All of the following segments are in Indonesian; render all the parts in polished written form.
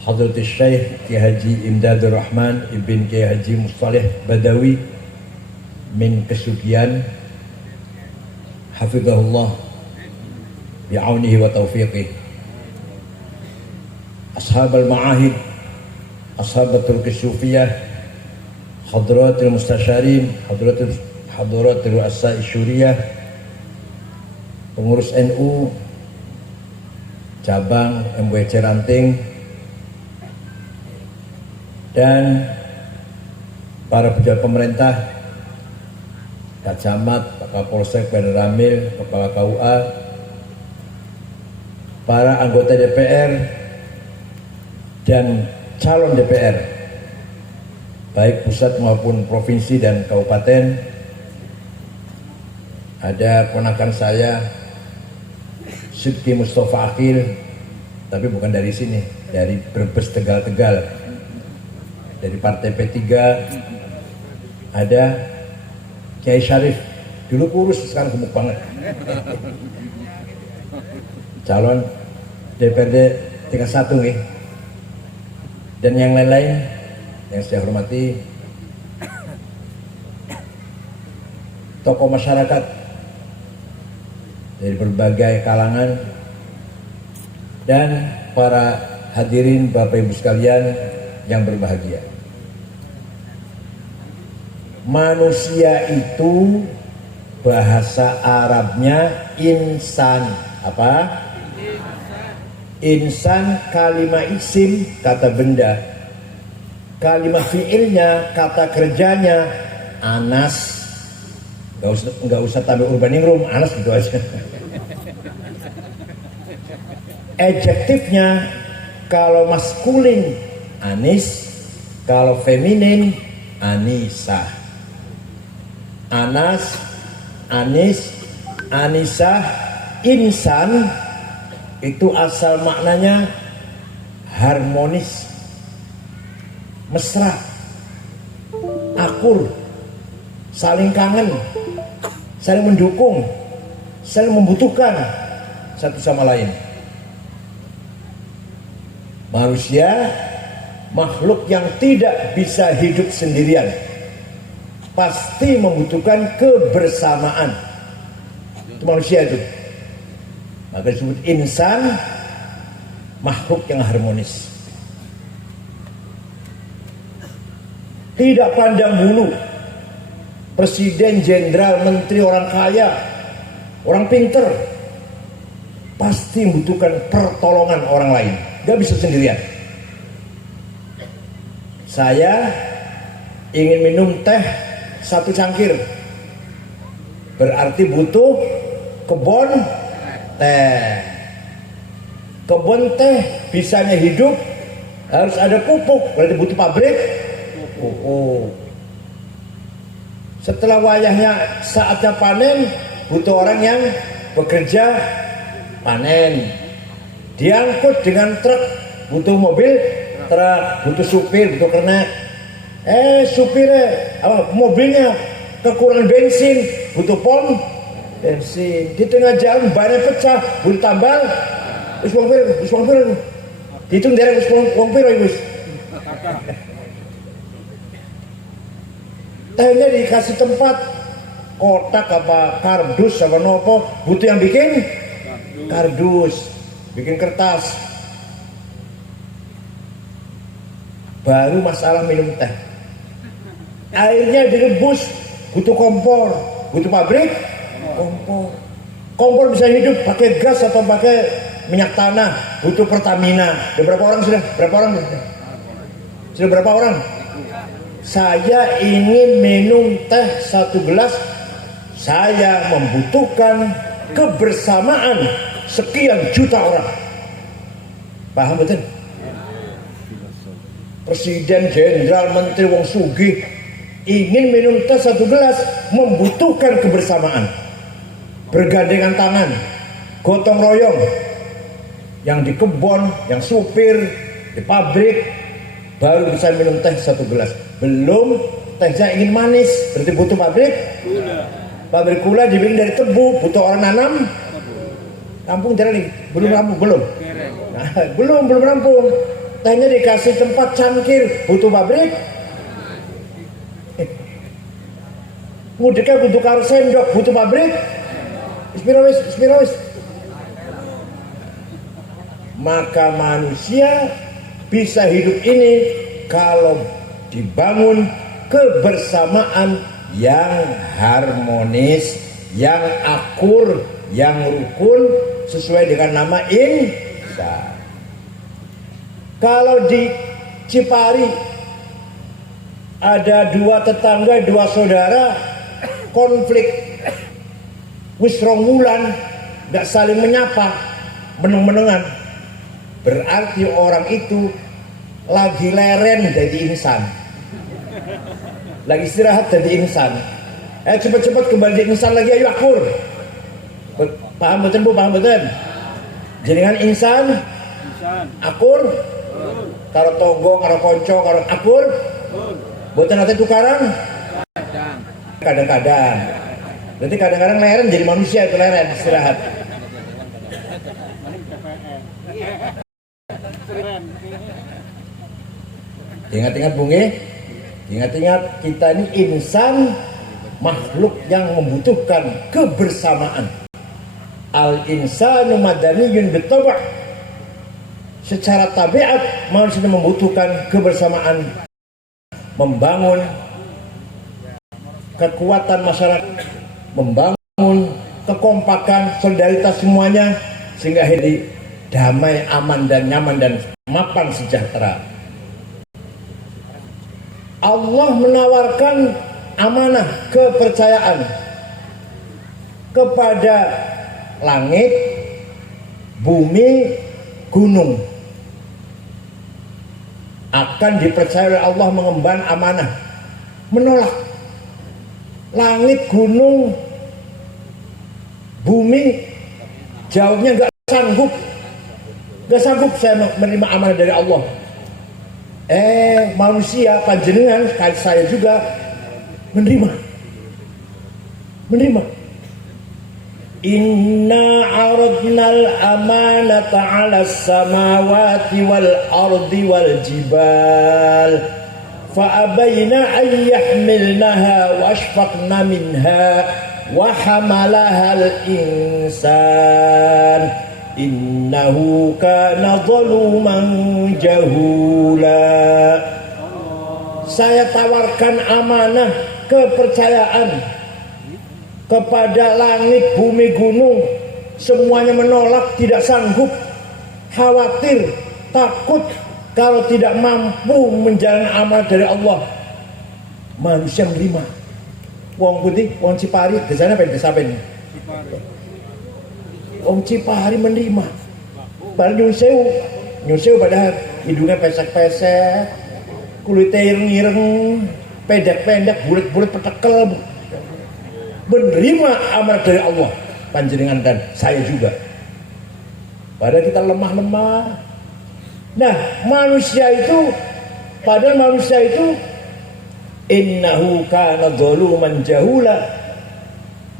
Hadratus Syekh Kiai Haji Imdadur Rahman Ibn Kiai Haji Mustaleh Badawi min Kesugian, hafizahullah bi'aunihi wa taufiqih. Ashabul ma'ahid, ashabatul kesyufiyah, hadratul mustasyarin, hadratul ru'asa isyuriyah, pengurus NU cabang MWC Ranting, dan para pejabat pemerintah, Kak Camat, Pak Kapolsek, Pak Ramil, Kepala KUA, para anggota DPR dan calon DPR, baik pusat maupun provinsi dan kabupaten. Ada ponakan saya, Sidki Mustafa Akil, tapi bukan dari sini, dari Brebes Tegal. Dari partai P3 ada Kiai Syarif, dulu kurus sekarang gemuk banget, calon DPRD tingkat 1 nih. Dan yang lain-lain yang saya hormati, tokoh masyarakat dari berbagai kalangan, dan para hadirin Bapak Ibu sekalian yang berbahagia. Manusia itu bahasa Arabnya insan. Apa? Insan kalimah isim, kata benda. Kalimah fiilnya, kata kerjanya anas. Nggak usah tambah urbaningrum, anas gitu aja. Adjektifnya kalau maskulin anis, kalau feminin anisah. Anas, anis, anisah, insan itu asal maknanya harmonis, mesra, akur, saling kangen, saling mendukung, saling membutuhkan satu sama lain. Manusia makhluk yang tidak bisa hidup sendirian, pasti membutuhkan kebersamaan. Itu manusia itu. Maka disebut insan, makhluk yang harmonis. Tidak pandang bulu, presiden, jenderal, menteri, orang kaya, orang pinter, pasti membutuhkan pertolongan orang lain. Gak bisa sendirian. Saya ingin minum teh 1 cangkir, berarti butuh kebun teh. Kebun teh bisanya hidup harus ada pupuk, berarti butuh pabrik pupuk. Setelah wayahnya saatnya panen, butuh orang yang bekerja panen. Diangkut dengan truk, butuh mobil truk, butuh supir, butuh kernet. Supirnya mobilnya kekurangan bensin, butuh pom bensin. Di tengah jalan bannya pecah, butuh tambal. Wis wong piro? Dihitung derek wong piro wis. Tehnya dikasih tempat, kotak apa kardus apa nopo, butuh yang bikin kardus, bikin kertas. Baru masalah minum teh. Airnya direbus, butuh kompor, butuh pabrik kompor. Kompor bisa hidup pakai gas atau pakai minyak tanah, butuh Pertamina. Sudah berapa orang sudah? Berapa orang? Sudah berapa orang? Saya ingin minum teh 1 gelas. Saya membutuhkan kebersamaan sekian juta orang. Paham betul? Presiden, jenderal, menteri, wong sugih ingin minum teh 1 gelas, membutuhkan kebersamaan, bergandengan tangan, gotong royong. Yang di kebun, yang supir, di pabrik, baru bisa minum teh 1 gelas. Belum tehnya ingin manis, berarti butuh pabrik. Pabrik gula dibikin dari tebu, butuh orang nanam. Rampung jalan nih, belum rampung, belum. Nah, belum rampung. tehnya dikasih tempat cangkir, butuh pabrik. Ngudeknya butuh karo sendok, butuh pabrik. Ispirawis. Maka manusia bisa hidup ini kalau dibangun kebersamaan yang harmonis, yang akur, yang rukun sesuai dengan nama insan. Kalau di Cipari ada dua tetangga, dua saudara konflik, wis rong wulan gak saling menyapa, meneng-menengan, berarti orang itu lagi leren dari insan, lagi istirahat dari insan. Cepet-cepet kembali di insan lagi, ayo akur. Paham betul Bu, paham betul? Jenengan insan akur, karo tonggo, karo konco, karo akur, boten nate tukaran kadang-kadang. Berarti kadang-kadang leren jadi manusia, itu leren istirahat. Ingat-ingat bunge, ingat-ingat kita ini insan, makhluk yang membutuhkan kebersamaan. Al-insanu madaniyun bittab'a. Secara tabiat manusia membutuhkan kebersamaan, membangun kekuatan masyarakat, membangun kekompakan, solidaritas semuanya, sehingga hidup damai, aman dan nyaman dan mapan sejahtera. Allah menawarkan amanah kepercayaan kepada langit, bumi, gunung. Akan dipercaya oleh Allah mengemban amanah. Menolak langit, gunung, bumi, jawabnya gak sanggup saya menerima amanah dari Allah. Manusia panjenengan kayak saya juga menerima. Inna aradnal amanata 'alas samawati wal ardi wal jibal fa abayna an yahmilnaha wa ashfaqna minha wa hamalaha al insan innahu kana zaluman jahula. Saya tawarkan amanah kepercayaan kepada langit, bumi, gunung, semuanya menolak, tidak sanggup, khawatir, takut kalau tidak mampu menjalankan amanah dari Allah. Manusia menerima. Wong putih, wong Cipari, desanya apa ini? Wong Cipari menerima. Padahal nyusew padahal hidungnya pesek-pesek, kulitnya ireng-ireng, pendek-pendek, bulat-bulat, petekel. Menerima amanah dari Allah, panjenengan dan saya juga. Padahal kita lemah-lemah. Nah, manusia itu innahu kana zaluman jahula.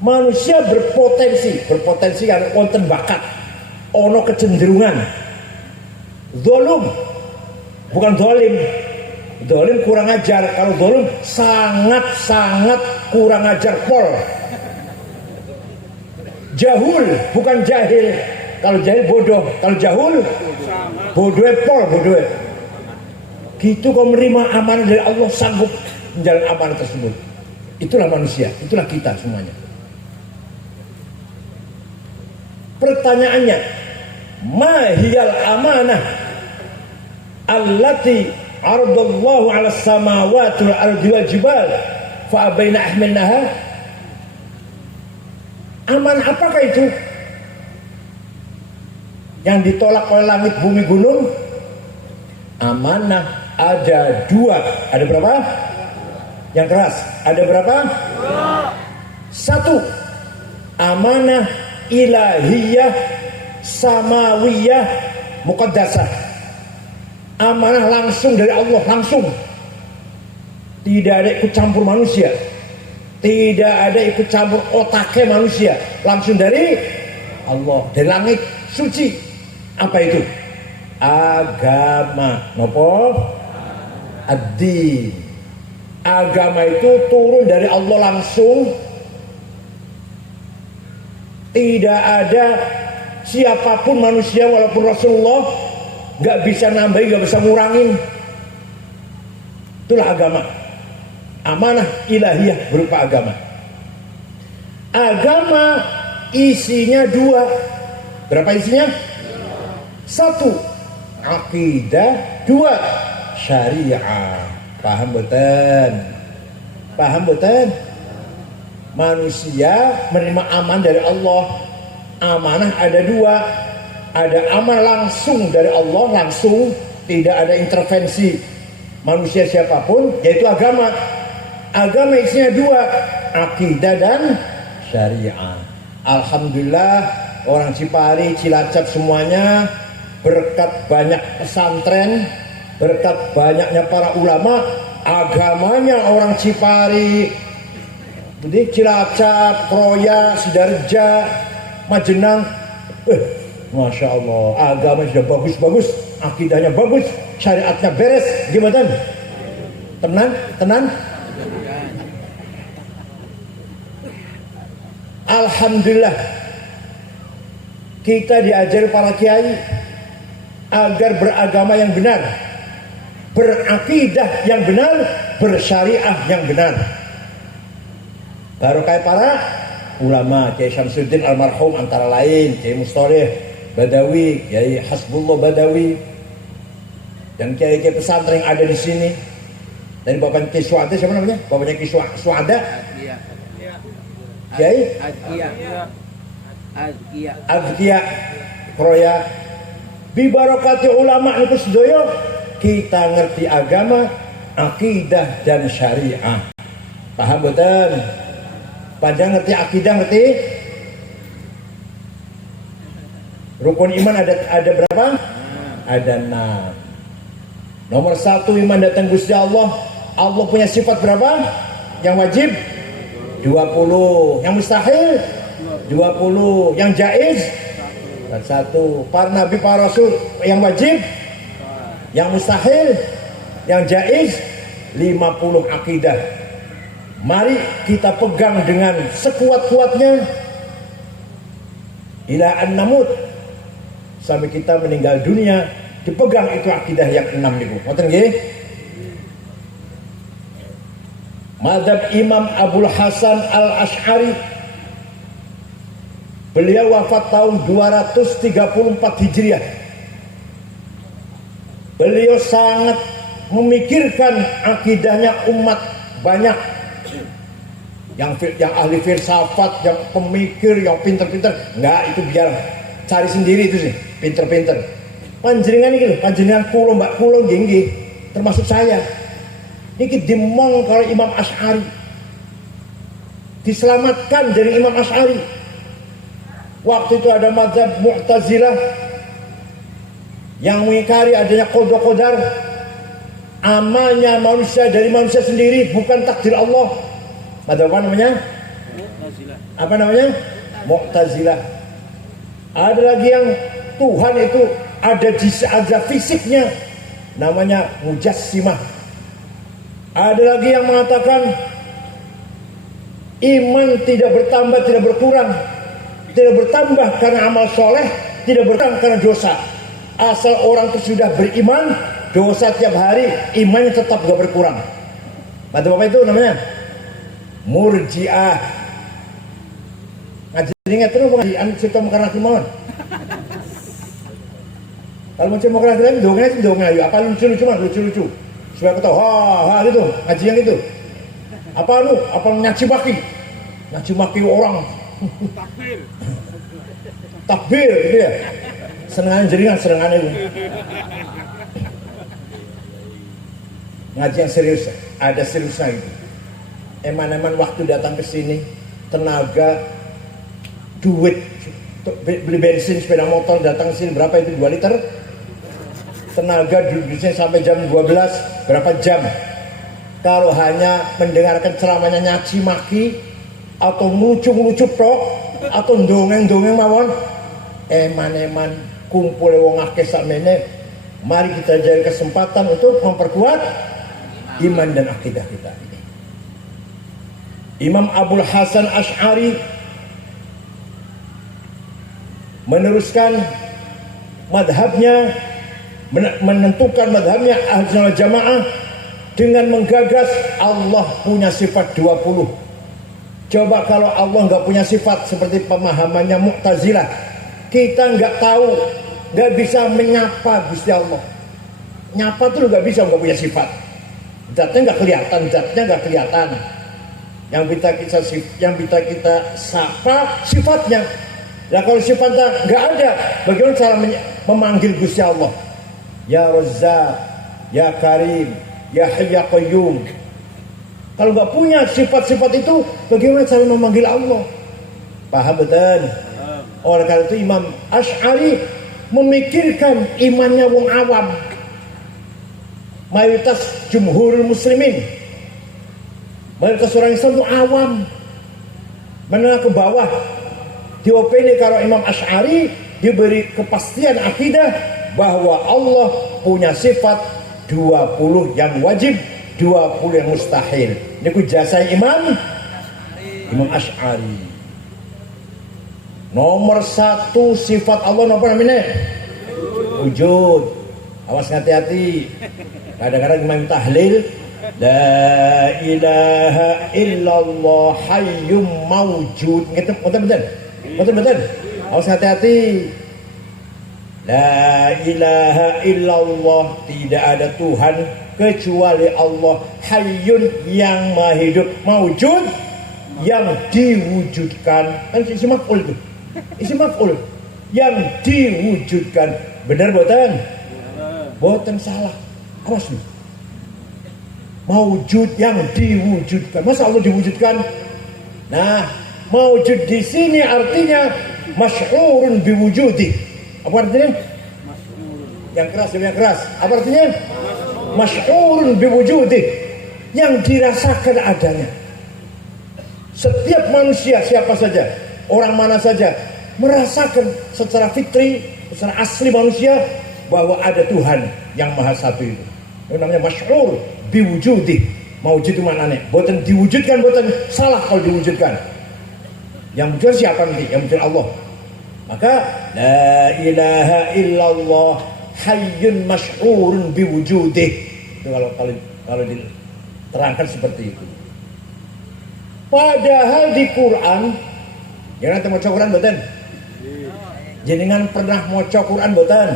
Manusia berpotensi kan wonten bakat, ono kecenderungan. Zalum bukan zalim. Zalim kurang ajar, kalau zalim sangat kurang ajar pol. Jahul bukan jahil, kalau jahil bodoh, kalau jahul bodoh pol, bodoh. Gitu kau menerima amanah dari Allah, sanggup menjalankan amanah tersebut. Itulah manusia, itulah kita semuanya. Pertanyaannya, ma hiyal amanah allati ardallahu 'ala samawati wal ardi wal jibal fa abaina ahmilnaha. Amanah apakah itu yang ditolak oleh langit, bumi, gunung? Amanah ada dua. Ada berapa? Yang keras. Ada berapa? Satu, amanah ilahiyah samawiyah muqaddasah. Amanah langsung dari Allah, langsung. Tidak ada ikut campur manusia. Tidak ada ikut campur otaknya manusia. Langsung dari Allah, dari langit suci. Apa itu? Agama. Napa? Ad-din. Agama itu turun dari Allah langsung. Tidak ada siapapun manusia walaupun Rasulullah nggak bisa nambahin, nggak bisa ngurangin. Itulah agama. Amanah ilahiyah berupa agama. Agama isinya dua. Berapa isinya? Satu, akidah. Dua, syariah. Paham betul? Paham betul? Manusia menerima aman dari Allah. Amanah ada dua. Ada aman langsung dari Allah, langsung, tidak ada intervensi manusia siapapun, yaitu agama. Agama isinya dua, akidah dan syariah. Alhamdulillah orang Cipari, Cilacap semuanya berkat banyak pesantren, berkat banyaknya para ulama, agamanya orang Cipari, jadi Cilacap, Kroya, Sidarja, Majenang, Masya Allah, agama sudah bagus-bagus, akidahnya bagus, syariatnya beres, gimana? Tenang, tenang. Alhamdulillah, kita diajar para kiai agar beragama yang benar, berakidah yang benar, bersyariah yang benar. Baru kayak para ulama, Kiai Syamsuddin almarhum antara lain, Kiai Mustoreh Badawi, Kiai Hasbullah Badawi, dan kiai-kiai pesantren yang ada di sini. Dan bapaknya Kiai Suada, siapa namanya? Bapaknya Kiai Suada, Kiai Azkia Kroya. Bibarakati ulama itu sedoyo, kita ngerti agama, akidah dan syariah. Paham betul? Padahal ngerti akidah, ngerti rukun iman ada berapa? Ada 6. Nomor 1, iman datang Gusti Allah. Allah punya sifat berapa? Yang wajib 20. Yang mustahil 20. Yang jaiz 1. Para nabi, para rasul yang wajib, yang mustahil, yang jaiz 50 akidah. Mari kita pegang dengan sekuat-kuatnya ila an namut, sampai kita meninggal dunia, dipegang itu akidah yang 6 niku. Ngoten nggih? Madzhab Imam Abul Hasan Al-Asy'ari, beliau wafat tahun 234 Hijriah. Beliau sangat memikirkan akidahnya umat banyak. Yang ahli filsafat, yang pemikir, yang pinter-pinter, enggak, itu biar cari sendiri itu sih, pinter-pinter. Panjenengan iki lho, panjenengan kula Mbak kula nggih, termasuk saya. Niki dimong kalau Imam Asy'ari. Diselamatkan dari Imam Asy'ari. Waktu itu ada mazhab Mu'tazilah yang mengingkari adanya qada qadar. Amalnya manusia dari manusia sendiri, bukan takdir Allah. Apa namanya? Apa namanya? Mu'tazilah. Ada lagi yang Tuhan itu ada fisiknya, namanya Mujassimah. Ada lagi yang mengatakan iman tidak bertambah, tidak berkurang. Tidak bertambah karena amal soleh, tidak berkurang karena dosa. Asal orang itu sudah beriman, dosa tiap hari, imannya tetap gak berkurang. Bapak itu namanya Murji'ah. Ngaji ingat terus di cerita makan kemauan. Kalau mau cerita makan lagi, dongeng aja. Apa lucu-lucu. Supaya aku tahu, gitu, ngaji yang itu. Apa nyaci maki orang. Takbir gitu ya. Senengannya itu. Ngaji yang serius, ada seriusnya gitu. Eman-eman waktu datang ke sini, tenaga, duit, beli bensin, sepeda motor, datang ke sini berapa itu? 2 liter? Tenaga duduknya sampai jam 12, berapa jam? Kalau hanya mendengarkan ceramahnya nyaci maki, atau melucu tok, atau dongeng mawon, eman-eman kumpul wong akeh sakmene, Mari kita cari kesempatan untuk memperkuat iman dan akidah kita. Imam Abul Hasan Asy'ari meneruskan madhabnya, menentukan madhabnya Ahlussunnah Jamaah dengan menggagas Allah punya sifat 20. Coba kalau Allah nggak punya sifat seperti pemahamannya Mu'tazilah, kita nggak tahu, nggak bisa menyapa Gusti Allah. Nyapa tuh nggak bisa, nggak punya sifat. Zatnya nggak kelihatan. Yang bisa kita sapa sifatnya. Nah kalau sifatnya nggak ada, bagaimana cara memanggil Gusti Allah? Ya Razzaq, Ya Karim, Ya Hayy Ya Qayyum. Kalau nggak punya sifat-sifat itu, bagaimana cara memanggil Allah? Paham betul? Oleh karena itu Imam Asy'ari memikirkan imannya wong awam. Mayoritas jumhurul muslimin, mayoritas orang Islam itu awam, menengah ke bawah. Diopeni kalau Imam Asy'ari diberi kepastian akidah bahwa Allah punya sifat 20 yang wajib, 20 yang mustahil. Ini ku jasa Imam Asy'ari. Nomor 1 sifat Allah apa namanya? Wujud. Awas hati-hati. Kadang-kadang Imam tahlil la ilaha illallah hayyum mawjud. Betul. Awas hati-hati. La ilaha illallah, tidak ada Tuhan kecuali Allah, hayyun yang maha hidup, mawjud yang diwujudkan. Kan isi maf'ul itu. Isi maf'ul yang diwujudkan. Benar boten? Boten salah. Awas nih. Mawjud yang diwujudkan. Masa Allah diwujudkan? Nah, mawjud di sini artinya masyhurun biwujudi. Apa artinya? Yang keras. Apa artinya? Masyhurun biwujudi. Yang dirasakan adanya. Setiap manusia, siapa saja, orang mana saja, merasakan secara fitri, secara asli manusia bahwa ada Tuhan yang maha satu itu. Itu namanya masyhur biwujudi. Mawjud itu maknanya boten diwujudkan, boten salah kalau diwujudkan. Yang wujud siapa nanti? Yang wujud Allah. Maka la ilaha illallah hayyun masyhurun biwujudi. Itu kalau diterangkan seperti itu. Padahal di Quran, jangan nanti maca Quran boten. Jenengan pernah maca Quran boten?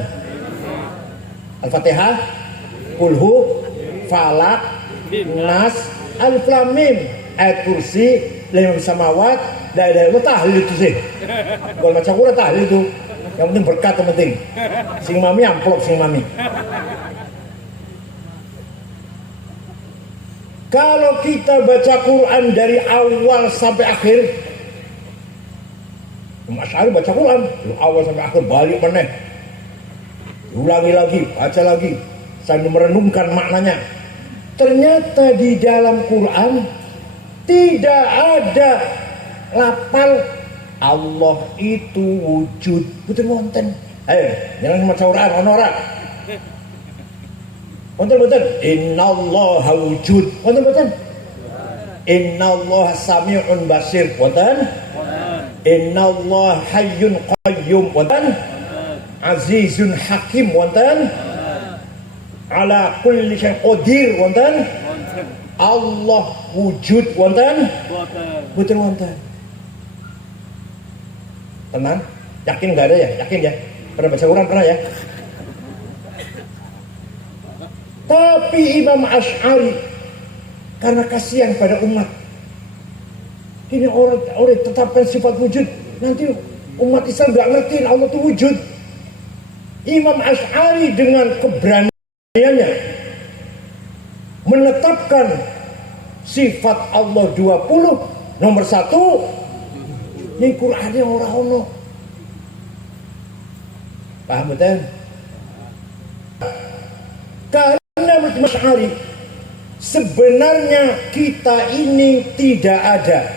Al-Fatihah, Qulhu, Falak, Nas, Alif Lam Mim, Ayat Kursi, Lima Samawat, la ilaha illallah, tahlil itu sih. Kalau maca Quran tahlil itu. Yang penting berkat, yang penting. Sing mami amplop sing mami. Kalau kita baca Quran dari awal sampai akhir, Imam Asy'ari baca Quran dari awal sampai akhir, balik meneh, ulangi lagi, baca lagi, sambil merenungkan maknanya. Ternyata di dalam Quran tidak ada lapal Allah itu wujud. Betul wonten. Ayo, jangan maca Quran ono ora. Betul. Innallaha wujud. Betul. Innallaha sami'un basir. Betul. Innallaha hayyun qayyum. Betul. Azizun hakim. Betul. Ala kulli syai'in qadir. Betul. Allah wujud. Betul. Betul wonten. Tenang, yakin nggak ada ya? Yakin ya? Pernah baca Quran pernah ya? Tapi Imam Asy'ari karena kasihan pada umat, ini orang tetapkan sifat wujud, nanti umat Islam nggak ngerti Allah itu wujud. Imam Asy'ari dengan keberaniannya menetapkan sifat Allah 20, nomor 1 ini Qur'annya ora ono. Paham betul? Karena menurut Asy'ari sebenarnya kita ini tidak ada.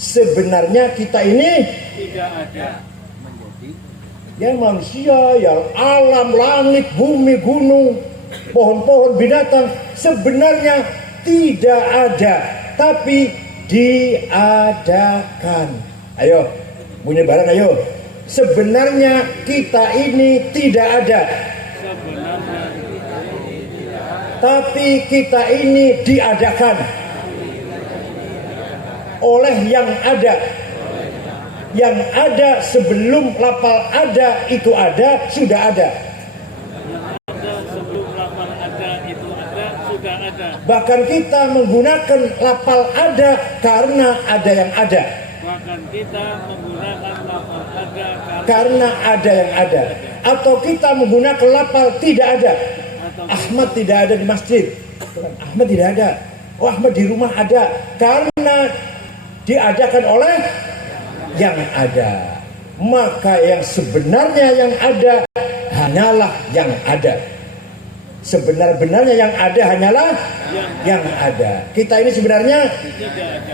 Sebenarnya kita ini tidak ada. Ya manusia, ya alam, langit, bumi, gunung, pohon-pohon, binatang sebenarnya tidak ada, tapi diadakan. Ayo, bunyi bareng ayo. Sebenarnya kita ini tidak ada, tapi kita ini diadakan oleh yang ada. Yang ada sebelum lafal ada itu ada, sudah ada. Sebelum lafal ada itu ada, sudah ada. Bahkan kita menggunakan lafal ada karena ada yang ada. Bahkan kita menggunakan lafal ada Karena ada yang ada. Atau kita menggunakan lafal tidak ada. Ahmad tidak ada di masjid. Ahmad tidak ada. Oh, Ahmad di rumah ada. Karena diadakan oleh yang ada. Maka yang sebenarnya yang ada hanyalah yang ada. Sebenar-benarnya yang ada hanyalah yang ada. Kita ini sebenarnya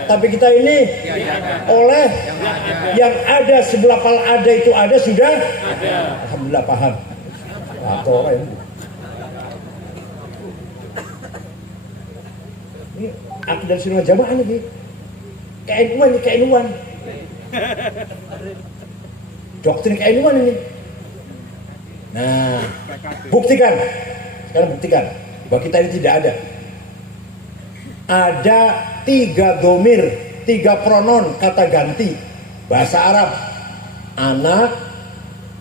tapi kita ini oleh yang ada. Sebelah pal ada itu ada sudah. Alhamdulillah paham. Atau ini akidah sunnah jamaah nih. Keilmuan. Doktrin keilmuan ini. Nah, buktikan. Sekarang buktikan bahwa kita ini tidak ada. Ada 3 domir, 3 pronon kata ganti bahasa Arab. Ana,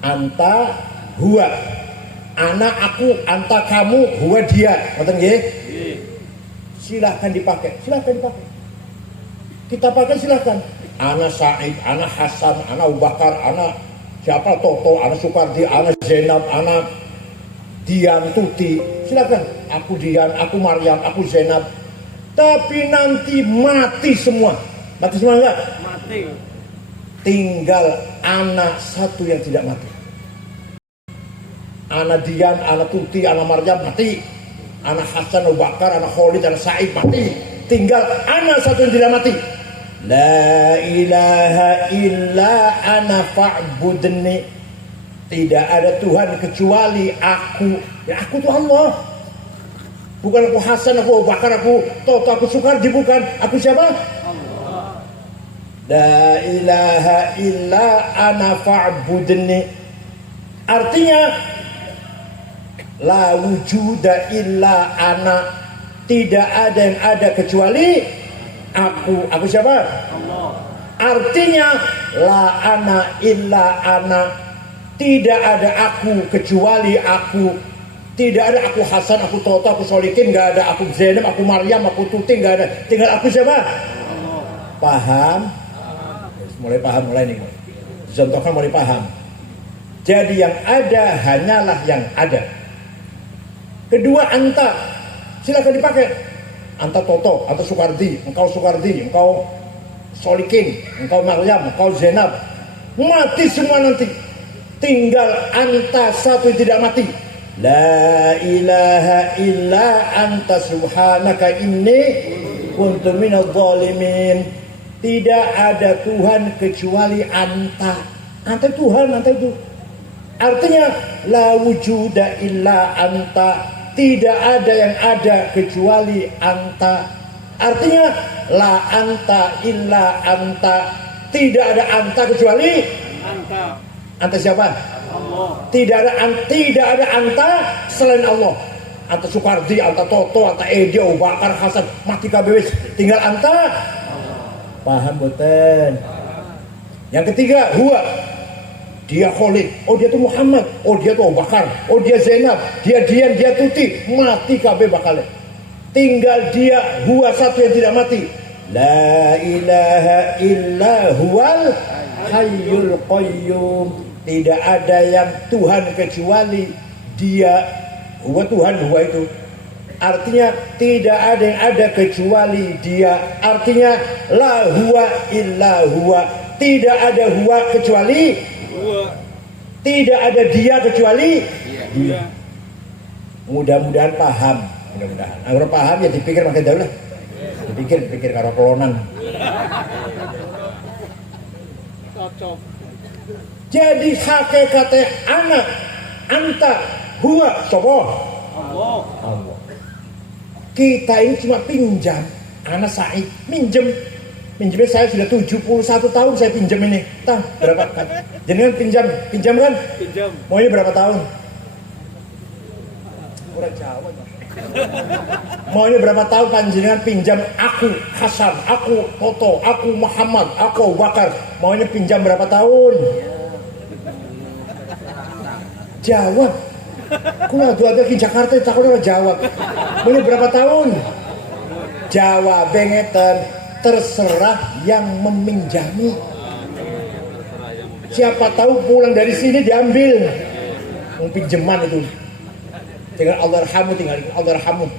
anta, huwa. Ana aku, anta kamu, huwa dia. Ngerti nggih? Silahkan dipakai. Kita pakai silahkan. Ana Said, ana Hasan, ana Abu Bakar, ana siapa Toto, ana Sukardi, ana Zainab, ana Dian Tuti. Silakan. Aku Dian, aku Maryam, aku Zainab. Tapi nanti mati semua. Mati semua enggak? mati. Tinggal anak satu yang tidak mati. Ana Dian, ana Tuti, ana Maryam mati. Ana Hasan, Abu Bakar, ana Khalid, ana Said mati. Tinggal anak satu yang tidak mati. La ilaha illa ana fa'budni. Tidak ada Tuhan kecuali aku. Ya aku itu Allah. Bukan aku Hasan, aku Abu Bakar, aku Toto, aku Sukardi, bukan. Aku siapa? Allah. La ilaha illa ana fa'budni. Artinya la wujuda illa ana. Tidak ada yang ada kecuali aku. Aku siapa? Allah. Artinya la ana illa ana. Tidak ada aku kecuali aku. Tidak ada aku Hasan, aku Toto, aku Solikin. Gak ada aku Zainab, aku Maryam, aku Tuti. Gak ada. Tinggal aku siapa? Allah. Paham? Mulai paham mulai nih. Contohkan mulai paham. Jadi yang ada hanyalah yang ada. Kedua anta. Silakan dipakai. Anta Toto, anta Sukardi, engkau Sukardi, engkau Solikin, engkau Maryam, engkau Zainab. Mati semua nanti. Tinggal anta satu yang tidak mati. La ilaha illa anta subhanaka inni kuntu minadh dhalimin. Tidak ada Tuhan kecuali anta. Anta Tuhan, anta itu. Artinya la wujuda illa anta. Tidak ada yang ada kecuali anta. Artinya la anta illa anta. Tidak ada anta kecuali Anta. Anta siapa? Allah. Tidak ada anta selain Allah. Anta Sukardi, anta Toto, anta Edi, Abu Bakar, Hasan, mati kabeh. Tinggal anta. Paham boten? Yang ketiga, huwa. Dia Khalid, oh dia tuh Muhammad, oh dia tuh Abu Bakar, oh dia Zainab, dia Dian, dia Tuti, mati kabeh bakal. Tinggal dia huwa satu yang tidak mati. La ilaha illa huwal hayyul qayyum. Tidak ada yang Tuhan kecuali dia. Huwa Tuhan, huwa itu. Artinya tidak ada yang ada kecuali dia. Artinya la huwa illa huwa. Tidak ada huwa kecuali tidak ada dia kecuali dia. Mudah-mudahan paham. Mudah-mudahan. Agar paham ya dipikir makin jauh lah. Dipikir karo kelonan. Cocok. Jadi hakikatnya anak, anta, huwa, sopo. Allah. Allah. Kita ini cuma pinjam. Anak Said minjem. Pinjamnya saya sudah 71 tahun saya pinjam ini. Tah, berapa kan? Jangan pinjam kan? Pinjam. Maunya berapa tahun? Kurang Jawa. Maunya berapa tahun panjenengan pinjam aku Hasan, aku Toto, aku Muhammad, aku Bakar. Maunya pinjam berapa tahun? Jawab. Kula adu-adu ke Jakarta takutnya jawab. Maunya berapa tahun? Jawab ngeten, terserah yang meminjami. Siapa tahu pulang dari sini diambil pinjaman itu. Tinggal Allah rahamu, tinggal Allah rahamu.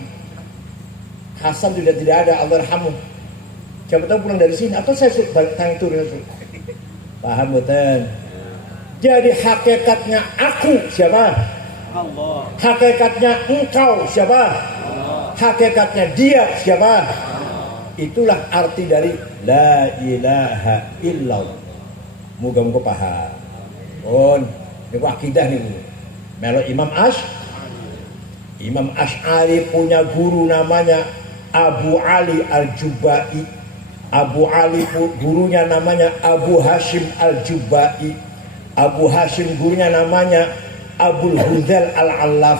Hasan sudah tidak ada, Allah rahamu. Siapa tahu pulang dari sini atau saya balik tangan turun. Paham betul? Jadi hakikatnya aku siapa? Allah. Hakikatnya engkau siapa? Allah. Hakikatnya dia siapa? Itulah arti dari la ilaha illallah. Moga-moga paham. Ini akidah nih. Melo Imam Asy'ari punya guru namanya Abu Ali Al-Jubai. Abu Ali gurunya namanya Abu Hashim Al-Jubai. Abu Hashim gurunya namanya Abul Hudzal Al-Allaf.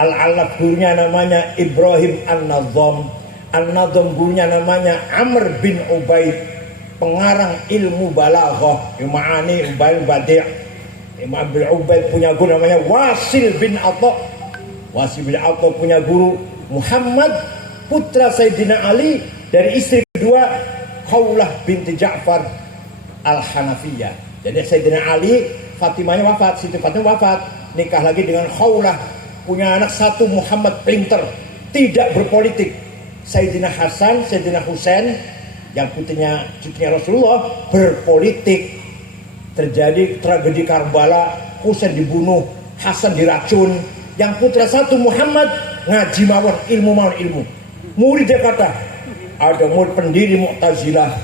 Al-Allaf gurunya namanya Ibrahim An-Nazam. An-Nazam gurunya namanya Amr bin Ubaid, pengarang ilmu balaghah, Ma'ani Ubaid Badi'. Imam bin Ubaid punya guru namanya Wasil bin Atha. Wasil bin Atha punya guru Muhammad putra Sayyidina Ali dari istri kedua Khawlah binti Ja'far Al-Hanafiyah. Jadi Sayyidina Ali Fatimahnya wafat, Siti Fatimah wafat, nikah lagi dengan Khawlah, punya anak satu Muhammad Pinter, tidak berpolitik. Sayyidina Hasan, Sayyidina Husain yang putrinya cucunya Rasulullah berpolitik. Terjadi tragedi Karbala, Husain dibunuh, Hasan diracun. Yang putra satu Muhammad ngaji mawon ilmu. Murid Jakarta ada murid pendiri Mu'tazilah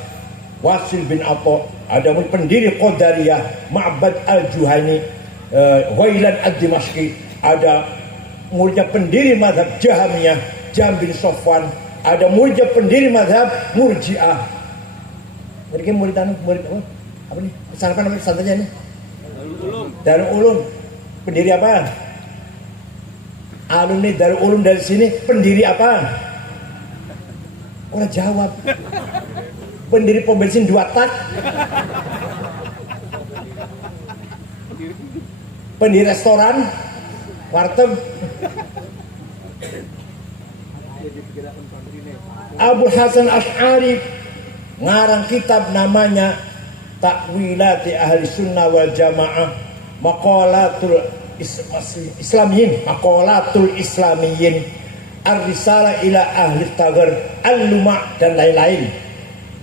Wasil bin Atha, ada murid pendiri Qadariyah Ma'bad Al-Juhani, Ghailan Ad-Dimashqi, ada muridnya pendiri mazhab Jahamiyah Jahm bin Safwan, ada muridnya pendiri mazhab Murji'ah. Mereka murid apa nih? Pesantren namanya pesantrennya nih? Darul Ulum. Pendiri apa? Alumni Darul Ulum dari sini pendiri apa? Orang jawab. Pendiri pom bensin 2 tak. Pendiri restoran, warteg. Abu Hasan Asy'ari ngarang kitab namanya Takwilati Ahli Sunnah wal Jamaah, Maqalatul Islamiyin, Maqalatul Islamiyin, Ar-Risalah ila Ahli Tagar, Al-Luma' dan lain-lain.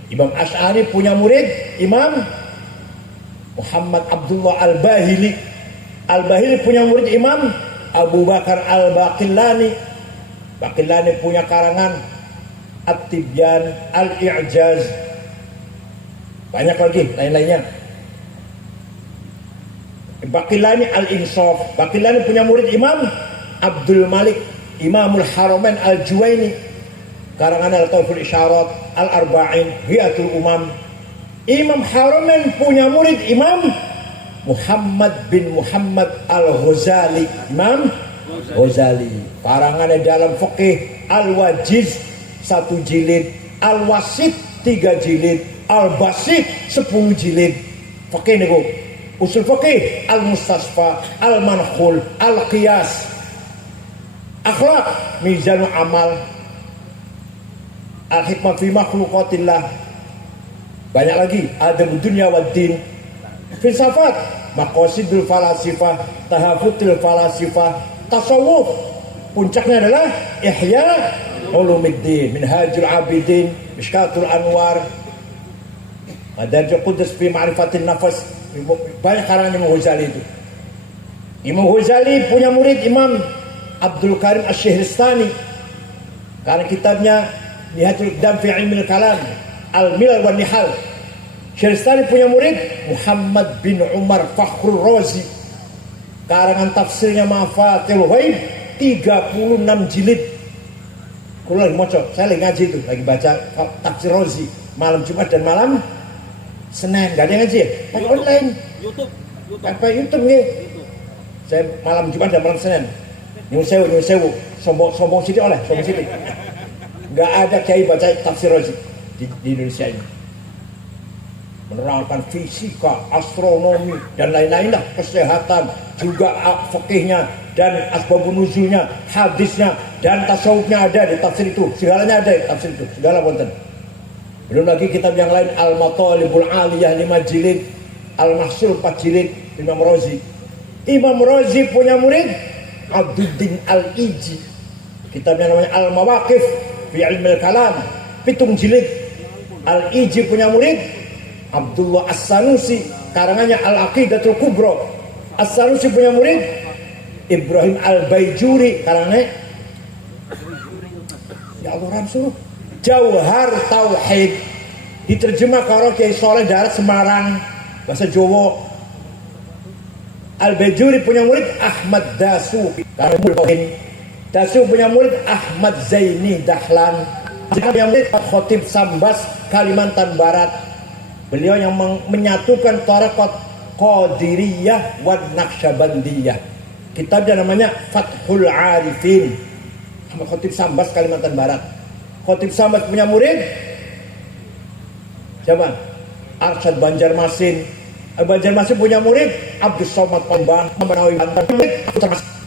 Imam Asy'ari punya murid Imam Muhammad Abdullah Al-Bahili. Al-Bahili punya murid Imam Abu Bakar Al-Baqillani. Baqillani punya karangan At-Tibyan, Al-I'jaz, banyak lagi lain-lainnya. Baqillani Al-Insaf. Baqillani punya murid Imam Abdul Malik Imamul Haramain Al-Juwaini, karangan Al-Tawful Isyarat, Al-Arba'in, Hiyatul Umam. Imam Haramain punya murid Imam Muhammad bin Muhammad Al-Ghazali. Imam Ghazali, karangannya dalam fikih Al-Wajiz 1 jilid, Al-Wasit 3 jilid, Al-Basit 10 jilid. Fikih niku. Usul fikih Al-Mustasfa, Al-Mankhul, Al-Qiyas, Akhlaq, Mizanul Amal, Al-Hikmah fi Makhluqatillah. Banyak lagi, Adab Dunya wad Din, Filsafat, Maqasidul Falasifah, Tahafutul Falasifah, Tasawuf. Puncaknya adalah Ihya Ulumuddin, Minhajul Abidin, Mishkatul Anwar, Madarij Qudus fi Ma'rifatin Nafas. Banyak karangan Imam Ghazali itu. Imam Ghazali punya murid Imam Abdul Karim Asy-Syihristani, karena kitabnya Nihayatul Iqdam fi Ilmil Kalam, Al-Milal wan Nihal. Syaristani punya murid Muhammad bin Umar Fakhrul Razi. Karangan tafsirnya Mafatihul Ghaib 36 jilid. Kalau lagi moco, saya lagi ngaji tuh, lagi baca tafsir Razi malam Jumat dan malam Senin. Gak ada yang ngaji ya? Pakai online. YouTube. Pakai YouTube nih. Saya malam Jumat dan malam Senin. Nyun sewu. Sombong sidik oleh, sombong sidik. Gak ada kiai baca tafsir Razi di Indonesia ini. Menerangkan fisika, astronomi dan lain-lain lah, kesehatan, juga fikihnya dan asbabun nuzulnya, hadisnya dan tasawufnya ada di tafsir itu, segalanya ada di tafsir itu, segala wonten. Belum lagi kitab yang lain, Al-Matalibul Aliyah 5 jilid, Al-Mahsul 4 jilid, Imam Razi. Imam Razi punya murid Abduddin Al-Iji, kitabnya namanya Al-Mawaqif fi Ilmil Kalam 7 jilid. Al-Iji punya murid Abdullah As-Sanusi, karangannya Al-Aqidatul Kubra. As-Sanusi punya murid Ibrahim Al-Baijuri, karangannya ya Allah Rasul Jauhar Tauhid, diterjemah karo Kiai Soleh Darat Semarang bahasa Jawa. Al-Baijuri punya murid Ahmad Dasu, karangannya Dasu punya murid Ahmad Zaini Dahlan, punya murid Khotib Sambas Kalimantan Barat. Beliau yang menyatukan tarekat Qadiriyah wa Naqsyabandiyah. Kitabnya namanya Fathul Arifin. Sama Khotib Sambas Kalimantan Barat. Khotib Sambas punya murid siapa? Arsyad Banjarmasin. Banjarmasin punya murid Abdus Somad Pembang, Banawi Banten.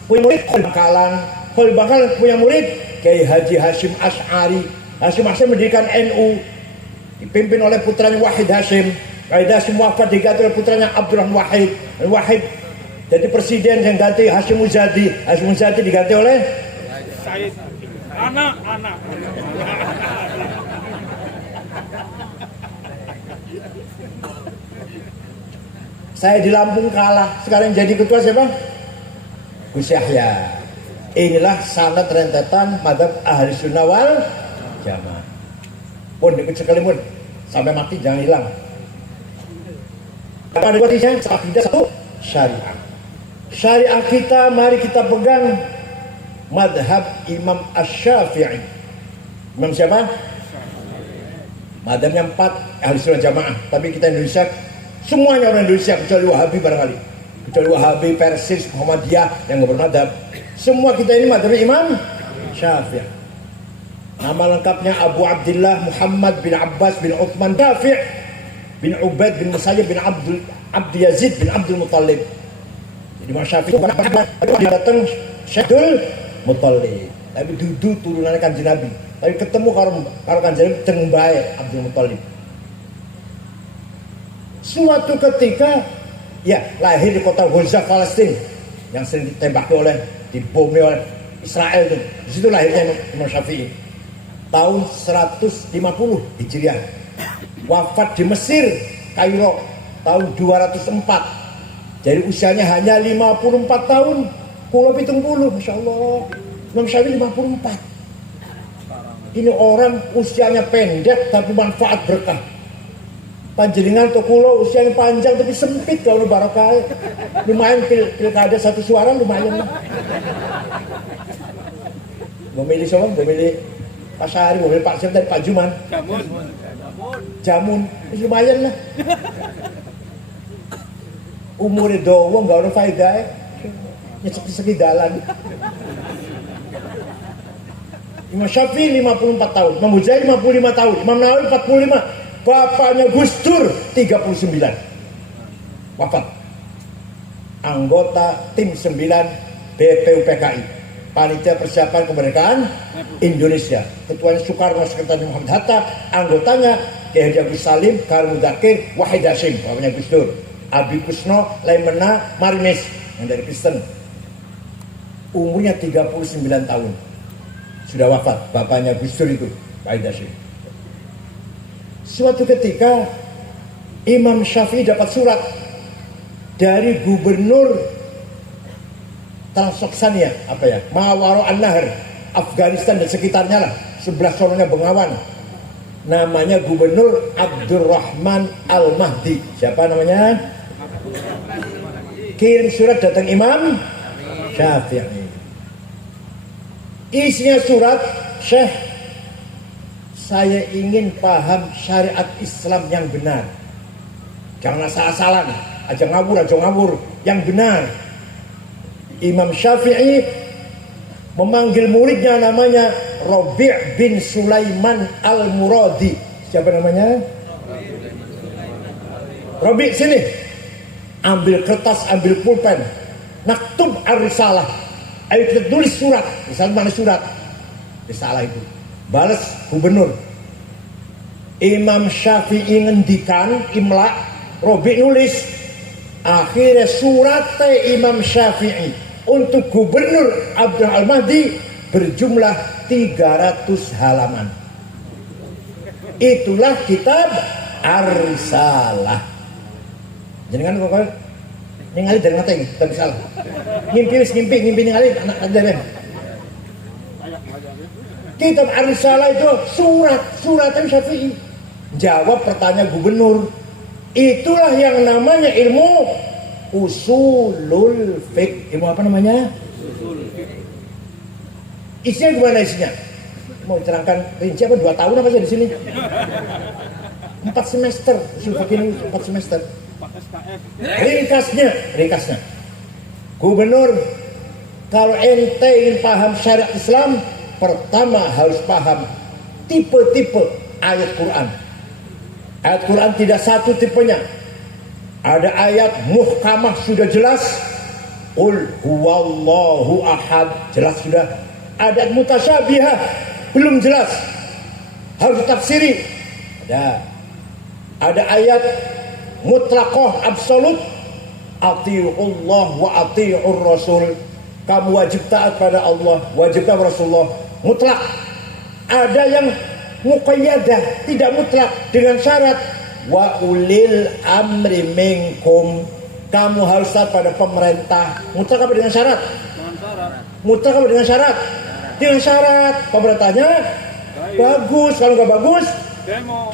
Punya murid Khalil Bangkalan. Khalil Bangkalan punya murid Kiai Haji Hashim Asy'ari. Hashim Asy'ari mendirikan NU, dipimpin oleh putranya Wahid Hashim. Wahid Hashim wafat diganti oleh putranya Abdurrahman Wahid. Wahid jadi presiden yang ganti Hashim Muzadi. Hashim Muzadi diganti oleh Said. Anak. Saya di Lampung kalah. Sekarang jadi ketua siapa? Gus Yahya. Inilah sanad rentetan madzhab Ahli Sunnah wal Jamaah. Pun ikut sekali pun sampai mati jangan hilang. Apa ada akidah satu syariah. Syariah kita mari kita pegang madhab Imam Asy-Syafi'i. Imam siapa? Madhabnya 4 Ahli Sunnah Jamaah. Tapi kita Indonesia semuanya orang Indonesia kecuali Wahabi barangkali. Kecuali Wahabi, Persis, Muhammadiyah yang nggak bermadhab. Semua kita ini madhabnya Imam Syafi'i. Nama lengkapnya Abu Abdullah Muhammad bin Abbas bin Uthman Syafi' bin Ubaid bin Musayyib bin Abd Yazid bin Abdul Muttalib. Jadi Imam Syafi'i dia datang Syekhdul Muttalib. Tapi dudu turunannya Kanjeng Nabi. Tapi ketemu karo Kanjeng Nabi teng bae Abdul Muttalib. Suatu ketika ya lahir di kota Gaza Palestina yang sering ditembaki oleh dibomi oleh Israel itu. Di situ lahirnya Imam Syafi'i. Tahun 150 Hijriah. Wafat di Mesir, Kairo tahun 204. Jadi usianya hanya 54 tahun. Kulo 70, Masya Allah. Imam Syafi'i 54. Ini orang usianya pendek tapi manfaat berkah. Panjenengan to kulo usianya panjang tapi sempit kalau barokah. Lumayan pilkada satu suara lumayan lah. Memilih siapa? Memilih Pak Syahri, mobil Pak Syahri dan Pak Juman. Jamun. Lumayan lah. Umurnya doang, gak ada faedah. Nyesek-nyesek dalan. Imam Syafi'i 54 tahun. Imam Muzani 55 tahun. Imam Nawawi 45. Bapaknya Gus Dur 39. Wafat. Anggota tim 9 BPUPKI. Panitia Persiapan Kemerdekaan Indonesia. Ketuanya Soekarno, Sekretaris Muhammad Hatta, anggotanya Kiai Haji Agus Salim, Karl Mudakir, Wahid Hashim, bapaknya Gus Dur, Abi Kusno, Laimena, Marimis yang dari Kristen. Umurnya 39 tahun. Sudah wafat bapaknya Gus Dur itu, Wahid Hashim. Suatu ketika Imam Syafi'i dapat surat dari gubernur Transoksania, apa ya, Mawaro An-Nahar, Afghanistan dan sekitarnya lah, sebelah sononya Bengawan. namanya Gubernur Abdurrahman Al-Mahdi. Siapa namanya? Kirim surat datang Imam Syafi'i. Isinya surat, Syekh, saya ingin paham syariat Islam yang benar. Jangan asal-asalan, aja ngawur, yang benar. Imam Syafi'i memanggil muridnya namanya Rabi' bin Sulaiman Al-Muradi. Siapa namanya? Rabi', sini. Ambil kertas, ambil pulpen. Naktub ar-risalah. Ayo kita tulis surat. Misalnya mana surat? Risalah itu. Balas gubernur. Imam Syafi'i ngendikan imla, Rabi' nulis. Akhirnya surat Imam Syafi'i untuk Gubernur Abdul Al-Mahdi berjumlah 300 halaman. Itulah kitab Ar-Risalah. Jadi kan pokoknya ningali dari mata ini, kita bisa ngimpi ningali anak dari. Kitab Ar-Risalah itu surat Syafi'i. Jawab pertanyaan gubernur. Itulah yang namanya ilmu usulul fiqh. Ilmu apa namanya? Isinya gimana isinya? Mau diterangkan rinci apa 2 tahun apa sih di sini? 4 semester. Usul fiqh ini 4 semester. Ringkasnya. Gubernur, kalau ente ingin paham syariat Islam, pertama harus paham tipe-tipe ayat Quran. Ayat Quran tidak satu tipenya. Ada ayat muhkamah sudah jelas. Qul huwallahu ahad, jelas sudah. Ada mutasyabihah, belum jelas. Harus tafsiri. Ada ayat mutlaqah absolut. Ati'ullah wa ati'ur rasul. Kamu wajib taat pada Allah, wajib taat Rasulullah. Mutlak. Ada yang muqayyadah, tidak mutlak, dengan syarat wa ulil amri minkum, kamu harus taat pada pemerintah. Mutlak apa dengan syarat? Mutlak apa dengan syarat? Dengan syarat. Pemerintahnya bagus, kalau nggak bagus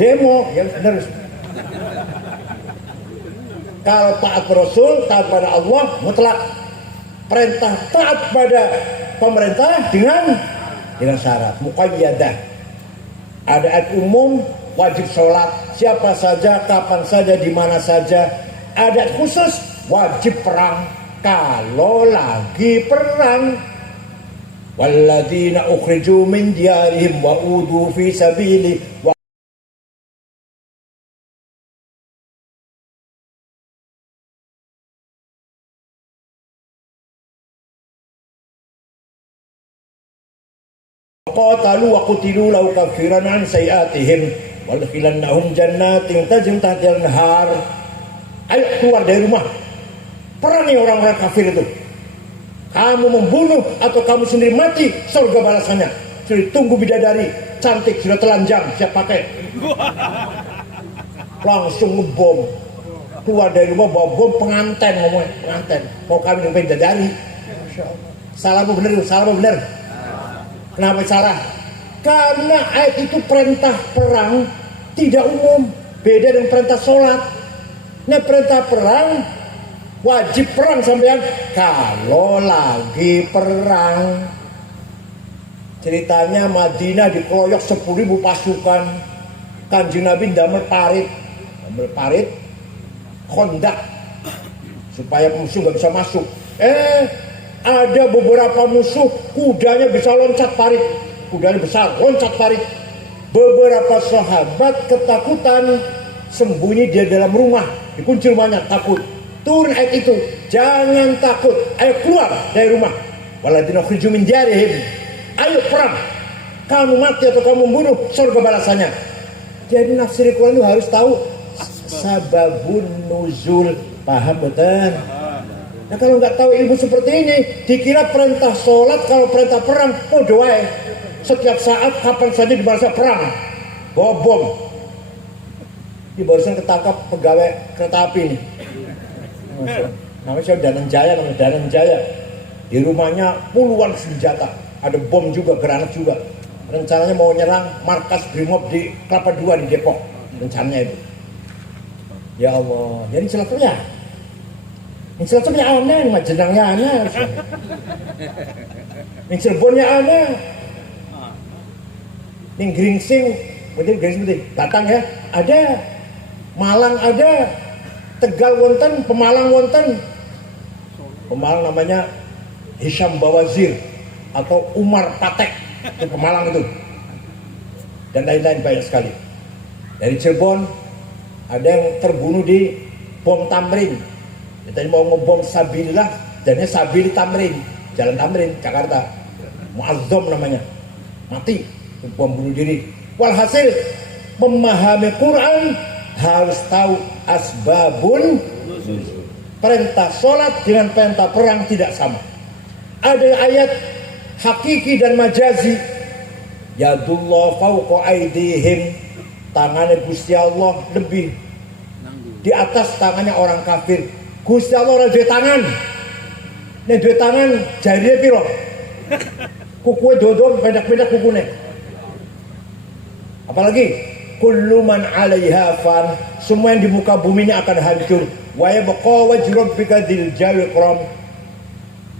demo. Yang benar. Kalau taat Rasul, taat pada Allah, mutlak. Perintah taat pada pemerintah dengan syarat muqayyadah. Ada ayat umum, wajib sholat siapa saja, kapan saja, di mana saja. Ada ayat khusus, wajib perang kalau lagi perang. Walladzina ukhriju min diyarihim wa udu fi sabili wa qatalu wa qutilu law kafiran an sayiatihim wal khilannahum jannatin tajri tahtiha al-anhar. Ayo keluar dari rumah, perangi orang-orang kafir itu. Kamu membunuh atau kamu sendiri mati, surga balasannya. Sudah tunggu bidadari cantik, sudah telanjang, siap pakai. Langsung ngebom. Keluar dari rumah bawa bom, pengantin ngomongnya, pengantin mau kawin dengan bidadari. Salah apa benar? Kenapa salah? Karena ayat itu perintah perang tidak umum, beda dengan perintah sholat. Nah, perintah perang wajib perang sampean kalau lagi perang. Ceritanya Madinah dikeroyok 10.000 pasukan. Kanjeng Nabi damel parit kondak supaya musuh nggak bisa masuk. Ada beberapa musuh kudanya bisa loncat parit, kudanya besar loncat parit. Beberapa sahabat ketakutan, sembunyi dia dalam rumah, dikunci rumahnya, takut. Turun ayat itu, jangan takut, ayo keluar dari rumah. Walladzina ukhriju min diyarihim, ayo perang. Kamu mati atau kamu membunuh, surga balasannya. Jadi nafsir Quran itu harus tahu sababun nuzul, paham betul? Nah, kalau nggak tahu ilmu seperti ini, dikira perintah sholat, kalau perintah perang, doa. Setiap saat, kapan saja dibalas perang, bawa bom. Di barusan ketangkap pegawai kereta api ini. Namanya Danang Jaya. Di rumahnya puluhan senjata, ada bom juga, granat juga. rencananya mau nyerang markas Brimob di Kelapa II di Depok, rencananya itu. Ya Allah, jadi celatunya aneh, Majenangnya aneh, ini Cirebonnya aneh, ini Gringsing, betul, Batang ya, ada, Malang ada, Tegal wonten, Pemalang wonten, Pemalang namanya Hisham Bawazir atau Umar Patek, itu Pemalang itu, dan lain-lain banyak sekali. Dari Cirebon ada yang terbunuh di bom Tamrin. Tadi mau ngebom Sabilillah, jadinya Sabili Tamrin, Jalan Tamrin, Jakarta. Muazzam namanya, mati, bom bunuh diri. Walhasil memahami Quran harus tahu asbabun nuzul. Perintah sholat dengan perintah perang tidak sama. Ada ayat hakiki dan majazi. Yadullah fauqa aidihim, tangannya Gusti Allah lebih di atas tangannya orang kafir. Gusti Allah ora duwe tangan. Nek duwe tangan jarine piro? Kukuwe dodom pendek-pendek kukune. Apalagi kullu man 'alaiha fan, semua yang di muka bumi ini akan hancur. Wa yabqa wajhu rabbika dzil jalali ikram.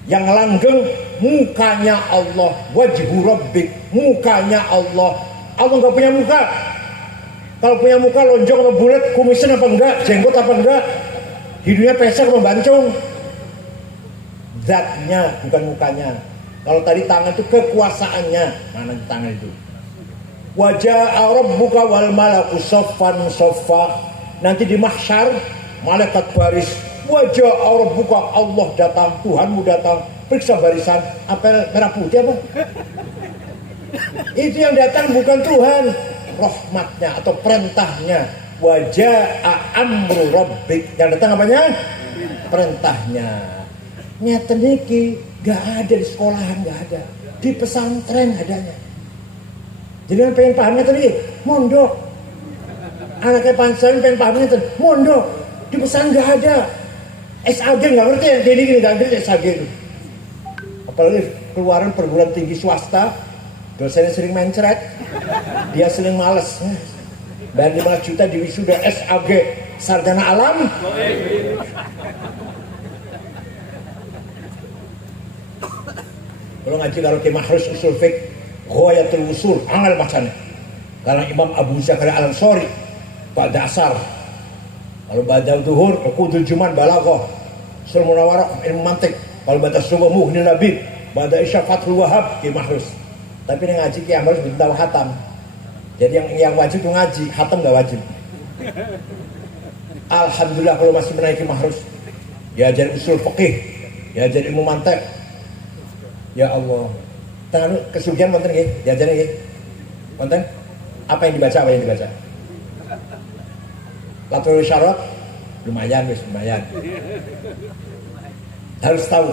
Yang langgeng mukanya Allah, wajhu rabbik, mukanya Allah. Allah enggak punya muka. Kalau punya muka lonjong apa bulat, kumisan apa enggak, jenggot apa enggak, hidungnya pesek apa bancung. Zatnya bukan mukanya. Kalau tadi tangan itu kekuasaannya, mana di tangan itu. Wajah rabbuka wal malaku saffan saffa. Nanti di mahsyar malaikat baris. Wajah rabbuka, Allah datang, Tuhanmu datang, periksa barisan. Apel merah putih apa? Itu yang datang bukan Tuhan, rahmatnya atau perintahnya. Wajah amru rabbik, yang datang apanya? Perintahnya. Nyata niki gak ada di sekolahan, gak ada di pesantren adanya. Jadi yang pengen pahamnya tadi mondok, anaknya pansel pengen pahamnya tadi mondok, di pesan gak ada. SAG gak ngerti yang kayak gini, gak ngerti SAG itu. Apalagi keluaran perguruan tinggi swasta, dosennya sering mencret, dia sering males. Dan 5 juta di wisuda SAG sarjana alam. Kalau ngaji kalau ke Mahrus usul fiqh, Ghayatul Usul, angel macamnya. Karena Imam Abu Zakaria Al-Ansari pada asar. Kalau pada duhur, Qudul Juman Balaghah, Sul Munawarah ilmu mantik. Kalau pada subuh Mughni Labib, pada Isya Fathul Wahab ke Mahrus. Tapi yang ngaji ke Mahrus minta hatam. Jadi yang wajib itu ngaji, hatam gak wajib. Alhamdulillah kalau masih menaiki Mahrus, ya jadi usul fikih, ya jadi ilmu mantik. Ya Allah, tangan kesugihan wonten nggih, diajari nggih. Wonten? Apa yang dibaca? Latul syarat lumayan. Harus tahu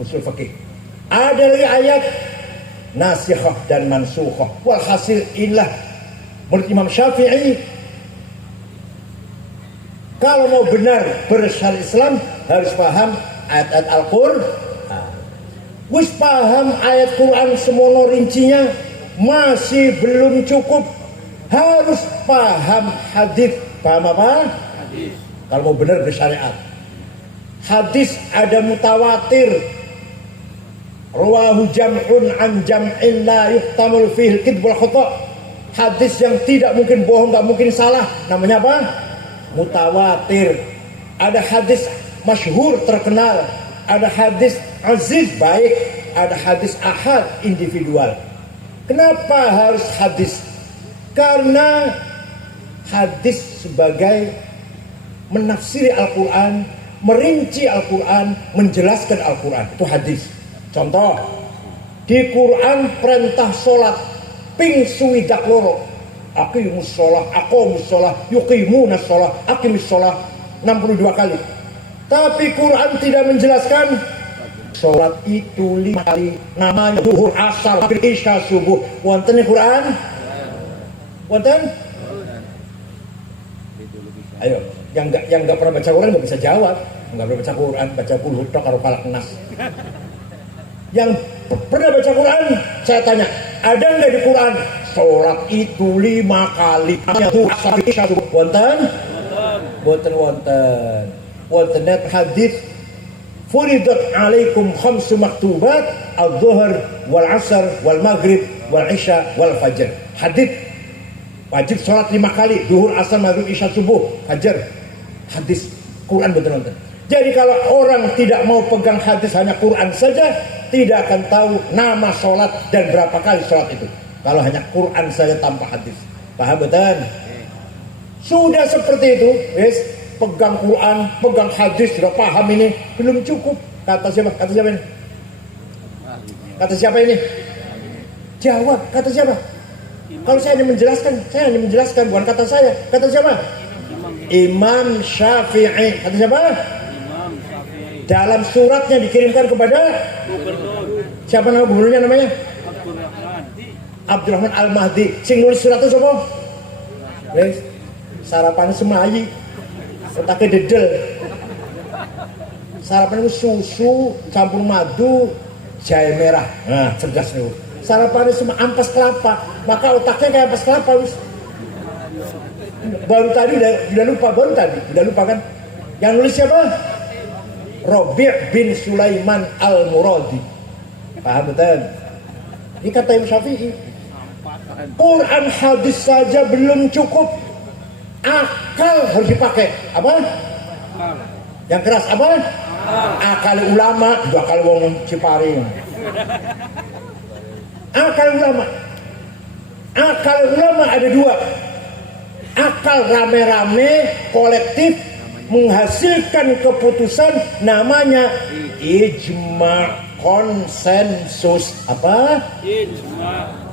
usul fikih. Ada lagi ayat nasikhah dan mansukhah. Walhasil inilah menurut Imam Syafi'i, kalau mau benar bersyariat Islam harus paham ayat-ayat Al-Qur'an. Wis paham ayat Quran semono rincinya masih belum cukup, harus paham hadis. Paham apa? Hadis. Kalau mau benar bersyariat. Hadis ada mutawatir. Rawahu jam'un an jam'in la yuhtamul fihi al-kidb wal khata'. Hadis yang tidak mungkin bohong, enggak mungkin salah, namanya apa? Mutawatir. Ada hadis masyhur terkenal, ada hadis aziz baik, ada hadis ahad individual. Kenapa harus hadis? Karena hadis sebagai menafsiri Al-Quran, merinci Al-Quran, menjelaskan Al-Quran. Itu hadis. Contoh, di Quran perintah sholat ping suwidak loro. Aqimus sholah, aqomus sholah, yuqimunas sholah, aqimus sholah 62 kali. Tapi Quran tidak menjelaskan sholat itu 5 kali, namanya zuhur, asar, maghrib, isya, subuh. Wonten di Quran? Wonten? Ayo, yang enggak pernah baca Quran enggak bisa jawab. Enggak pernah baca Quran, baca kulhu tok karo falak nas. Yang pernah baca Quran, saya tanya, Ada nggak di Quran? Sholat itu 5 kali. Wonten? Wonten. Wonten hadis. Furidat alaikum khamsu maktubat al-zuhr wal asr wal maghrib wal isya wal fajr. Hadis wajib sholat 5 kali, zuhur, asar, maghrib, isya, subuh, fajar. Hadis Quran betul-betul. Jadi kalau orang tidak mau pegang hadis hanya Quran saja, tidak akan tahu nama sholat dan berapa kali sholat itu. Kalau hanya Quran saja tanpa hadis. Paham betul? Sudah seperti itu, yes. Pegang Quran, pegang hadis, sudah paham ini, belum cukup. Kata siapa? Kata siapa ini? Kata siapa ini? Jawab, kata siapa? Kalau saya hanya menjelaskan, bukan kata saya. Kata siapa? Imam Syafi'i. Kata siapa? Imam Syafi'i. Dalam suratnya dikirimkan kepada Gubernur siapa nama gubernurnya namanya? Abdurrahman Al-Mahdi. Sing nulis surat itu siapa? Wes, sarapan semayi. Otaknya dedel. Sarapan itu susu campur madu, jahe merah. Nah, cerdas nih. Sarapannya semua ampas kelapa, maka otaknya kayak ampas kelapa wis. Baru tadi udah lupa kan? Yang nulis siapa? Rabi' bin Sulaiman Al-Muradi. Paham betul? Ini kata Imam Syafi'i. Quran hadis saja belum cukup. Akal harus dipakai. Apa? Yang keras apa? Akal ulama, juga akal wong Cipari. Akal ulama ada 2. Akal rame-rame kolektif menghasilkan keputusan namanya ijma, konsensus. Apa? Ijma.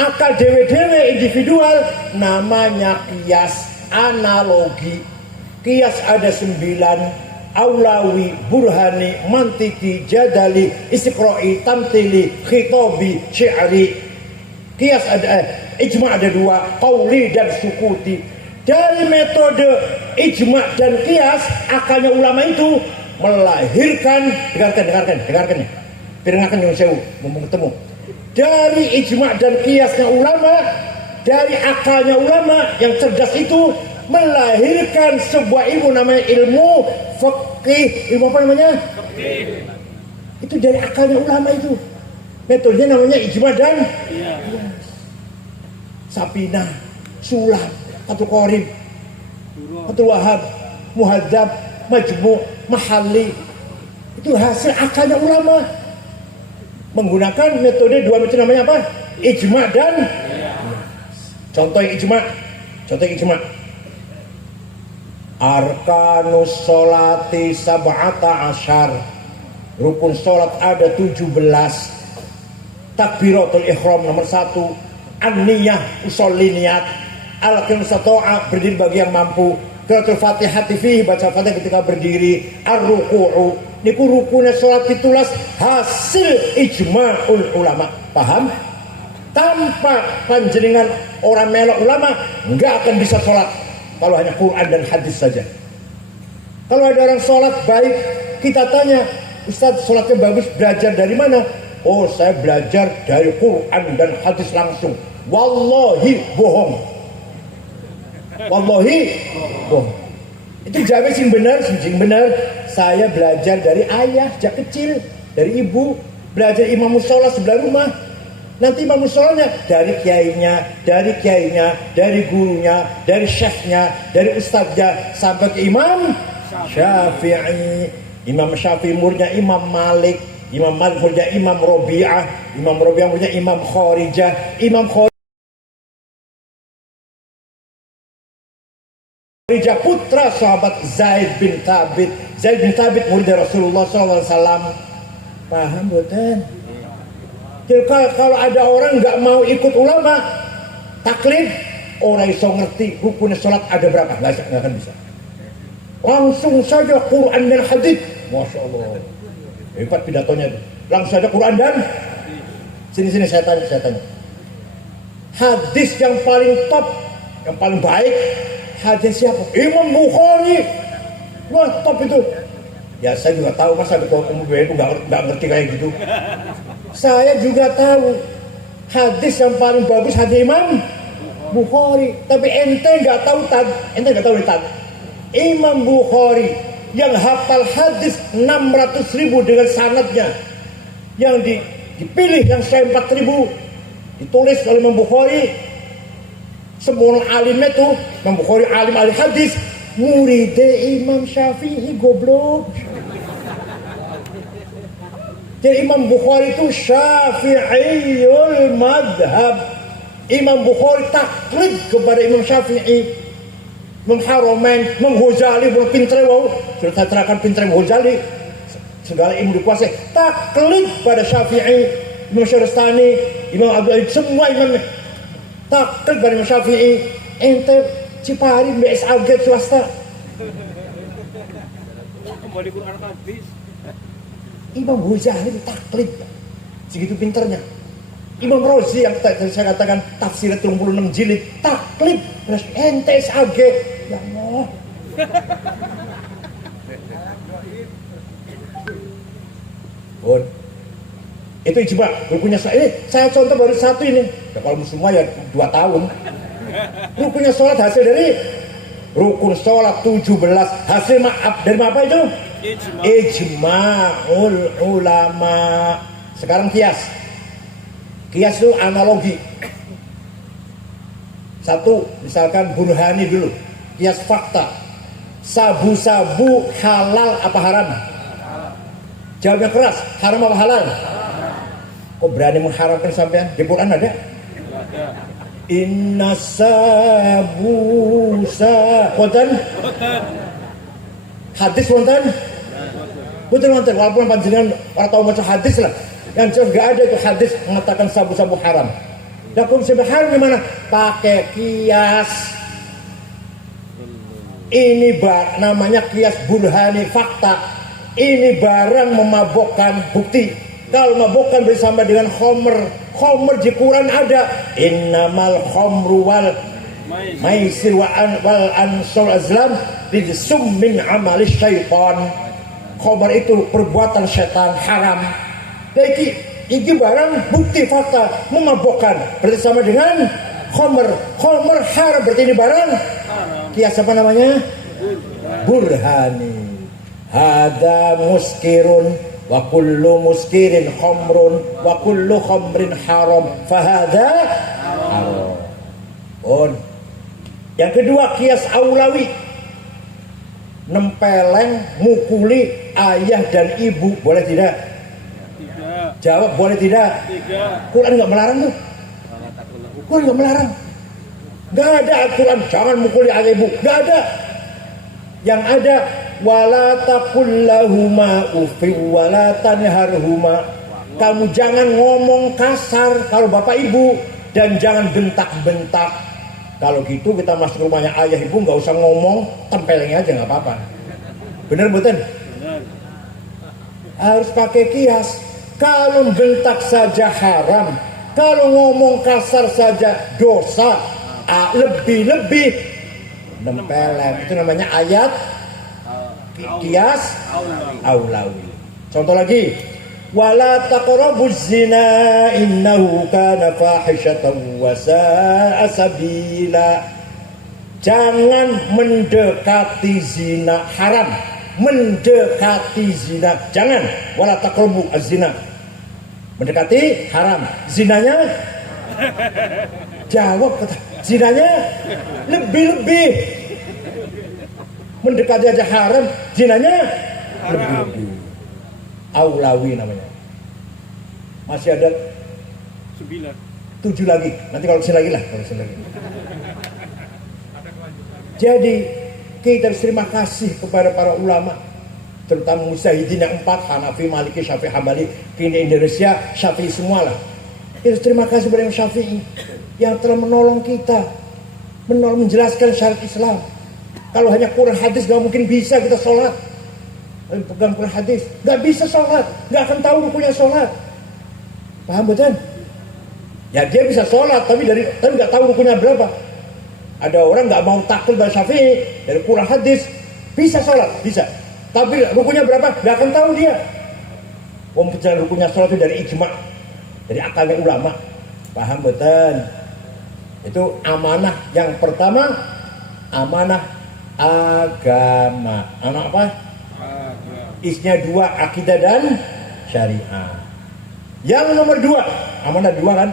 Akal dewe-dewe individual namanya kias, analogi. Kias ada 9: aulawi, burhani, mantiki, jadali, istiqra'i, tamtili, khitobi, syi'ri. Kias ada ijma ada 2, qauli dan sukuti. Dari metode ijma dan kias, akalnya ulama itu melahirkan, dengarkan yang sewu, mumpung ketemu. Dari ijma dan kiasnya ulama, dari akalnya ulama yang cerdas itu melahirkan sebuah ilmu namanya ilmu fikih. Ilmu apa namanya? Fikih. Itu dari akalnya ulama itu. Metodenya namanya ijma dan kias. Sapinah, Sulam, Fathul Qorib, Fathul Wahab, Muhadzab, Majmu', Mahalli. Itu hasil akalnya ulama. Menggunakan metode 2 metode namanya apa? Ijma dan contoh ijma. Arkanus sholati sab'ata asyar. Rukun sholat ada 17. Takbiratul ihram nomor 1. An-niyah, usolli niat. Al-qiyamustato'a, berdiri bagi yang mampu. Qiraatul fatihati fihi, baca fatihah ketika berdiri. Ar-ruku'u, niku rukunnya sholat pitulas hasil ijma'ul ulama. Paham? Tanpa panjenengan orang melok ulama nggak akan bisa sholat kalau hanya Quran dan hadis saja. Kalau ada orang sholat baik, kita tanya, Ustaz sholatnya bagus, belajar dari mana? Oh, saya belajar dari Quran dan hadis langsung. Wallahi bohong. Itu jawab sing benar. Saya belajar dari ayah sejak kecil, dari ibu, belajar imam musola sebelah rumah. Nanti imam musolanya dari kiainya, dari gurunya, dari syekhnya, dari ustadznya sampai ke Imam Syafi'i. Imam Syafi'i muridnya Imam Malik, Imam Malik muridnya Imam Rabi'ah, Imam Rabi'ah muridnya Imam Kharijah, putra sahabat Zaid bin Thabit murid Rasulullah SAW. Paham betul? Jadi kalau ada orang nggak mau ikut ulama, taklid, orang iso ngerti hukumnya sholat ada berapa, nggak akan bisa. Langsung saja Quran dan hadis, masya Allah, hebat pidatonya itu. Langsung saja Quran dan sini saya tanya. Hadis yang paling top, yang paling baik, hadis siapa? Imam Bukhari. Wah, top itu. Ya saya juga tahu, masa ketua umum itu nggak ngerti kayak gitu. Saya juga tahu hadis yang paling bagus hadis Imam Bukhari. Tapi ente nggak tahu tad. Imam Bukhari yang hafal hadis 600.000 dengan sanadnya, yang dipilih yang saya 4.000, ditulis oleh Imam Bukhari. Semua alimnya tuh Imam Bukhari alim ahli hadis, muridnya Imam Syafi'i goblok. Jadi Imam Bukhari itu Syafi'iyul madhab. Imam Bukhari taklid kepada Imam Syafi'i, Imam Haramain, Imam Ghazali, Imam Pintrewau. Sudah saya terangkan Pintrewau Ghazali, segala ilmu dikuasai. Taklid pada Syafi'i, Imam Syarastani, Imam Abdul Aziz, semua imam taklid pada Imam Syafi'i. Ente Cipari BSAG swasta. Kembali Quran hadis. Imam Ghazali taklid, segitu pinternya. Imam Razi yang tadi saya katakan tafsirnya 36 jilid, taklid, terus ente SAG, ya Allah. Bon, itu ijma, rukunnya saya contoh baru satu ini. Ya, kalau semua ya 2 tahun. Rukunnya sholat hasil dari rukun sholat 17, hasil maaf dari apa itu? Ijma'ul ulama. Sekarang kias itu analogi. Satu, misalkan burhani dulu, kias fakta. Sabu-sabu halal apa haram? Jawabnya keras, haram apa halal? Kok berani mengharamkan sampean? Di Quran ada? Inna sabusa wonten? Hadis wonten? Betul wonten, walaupun panjenengan ora tau maca hadis lah. Yang jelas gak ada itu hadis mengatakan sabu-sabu haram. Dan kalau sabu haram gimana? Pakai kias. Ini namanya kias burhani fakta. Ini barang memabokkan bukti. Kalau memabokkan bersama dengan khomer. Khomer di Quran ada. Innamal khomru wal maisir wal ansol azlam rijsum min amalis syaitan. Khomer itu perbuatan setan, haram. Jadi ini barang bukti fakta memabokkan bersama dengan khomer. Khomer haram, berarti ini barang kias apa namanya? Burhani. Hada muskirun wa kullu muskirin khomrun wa kullu khomrin haram fahada haram. Yang kedua kias aulawi, nempeleng mukuli ayah dan ibu, boleh tidak? Tidak. Jawab boleh tidak? Tidak. Quran nggak melarang tuh. Quran nggak melarang. Nggak ada aturan jangan mukuli ayah ibu, nggak ada. Yang ada wala taqul lahuma ufi wala tanharhuma. Kamu jangan ngomong kasar kalau bapak ibu dan jangan bentak-bentak. Kalau gitu kita masuk rumahnya ayah ibu nggak usah ngomong, tempelengnya aja nggak apa-apa. Bener betul? Benar. Harus pakai kias. Kalau bentak saja haram, kalau ngomong kasar saja dosa, lebih-lebih nempeleng. Itu namanya ayat kias aulawi. Contoh lagi, wala taqrabuz zina innahu kana fahishatan wa sa'a sabila. Jangan mendekati zina, haram. Mendekati zina, jangan. Wala taqrabu az-zina. Mendekati haram. Zinanya jawab kata, zinanya lebih-lebih. Mendekati aja haram, zinanya lebih-lebih. Aulawi namanya. Masih ada 9. 7 lagi. Nanti kalau kesini lagi lah, Jadi kita terima kasih kepada para ulama, terutama mujtahidin yang 4, Hanafi, Maliki, Syafi'i, Hambali, di Indonesia Syafi'i semua lah. Kita terima kasih kepada Imam Syafi'i yang telah menolong kita, menjelaskan syariat Islam. Kalau hanya Quran hadis gak mungkin bisa kita sholat. Pegang Quran hadis gak bisa sholat, gak akan tahu rukunnya sholat. Paham betul? Ya dia bisa sholat tapi gak tahu rukunnya berapa. Ada orang gak mau taklid pada Syafi'i dari Quran hadis, bisa sholat, bisa. Tapi rukunnya berapa? Gak akan tahu dia. Pencarian rukunnya sholat itu dari ijma. Jadi akalnya ulama. Paham betul? Itu amanah yang pertama, amanah agama. Amanah apa? Isinya dua, akidah dan syariah. Yang nomor dua, amanah dua kan?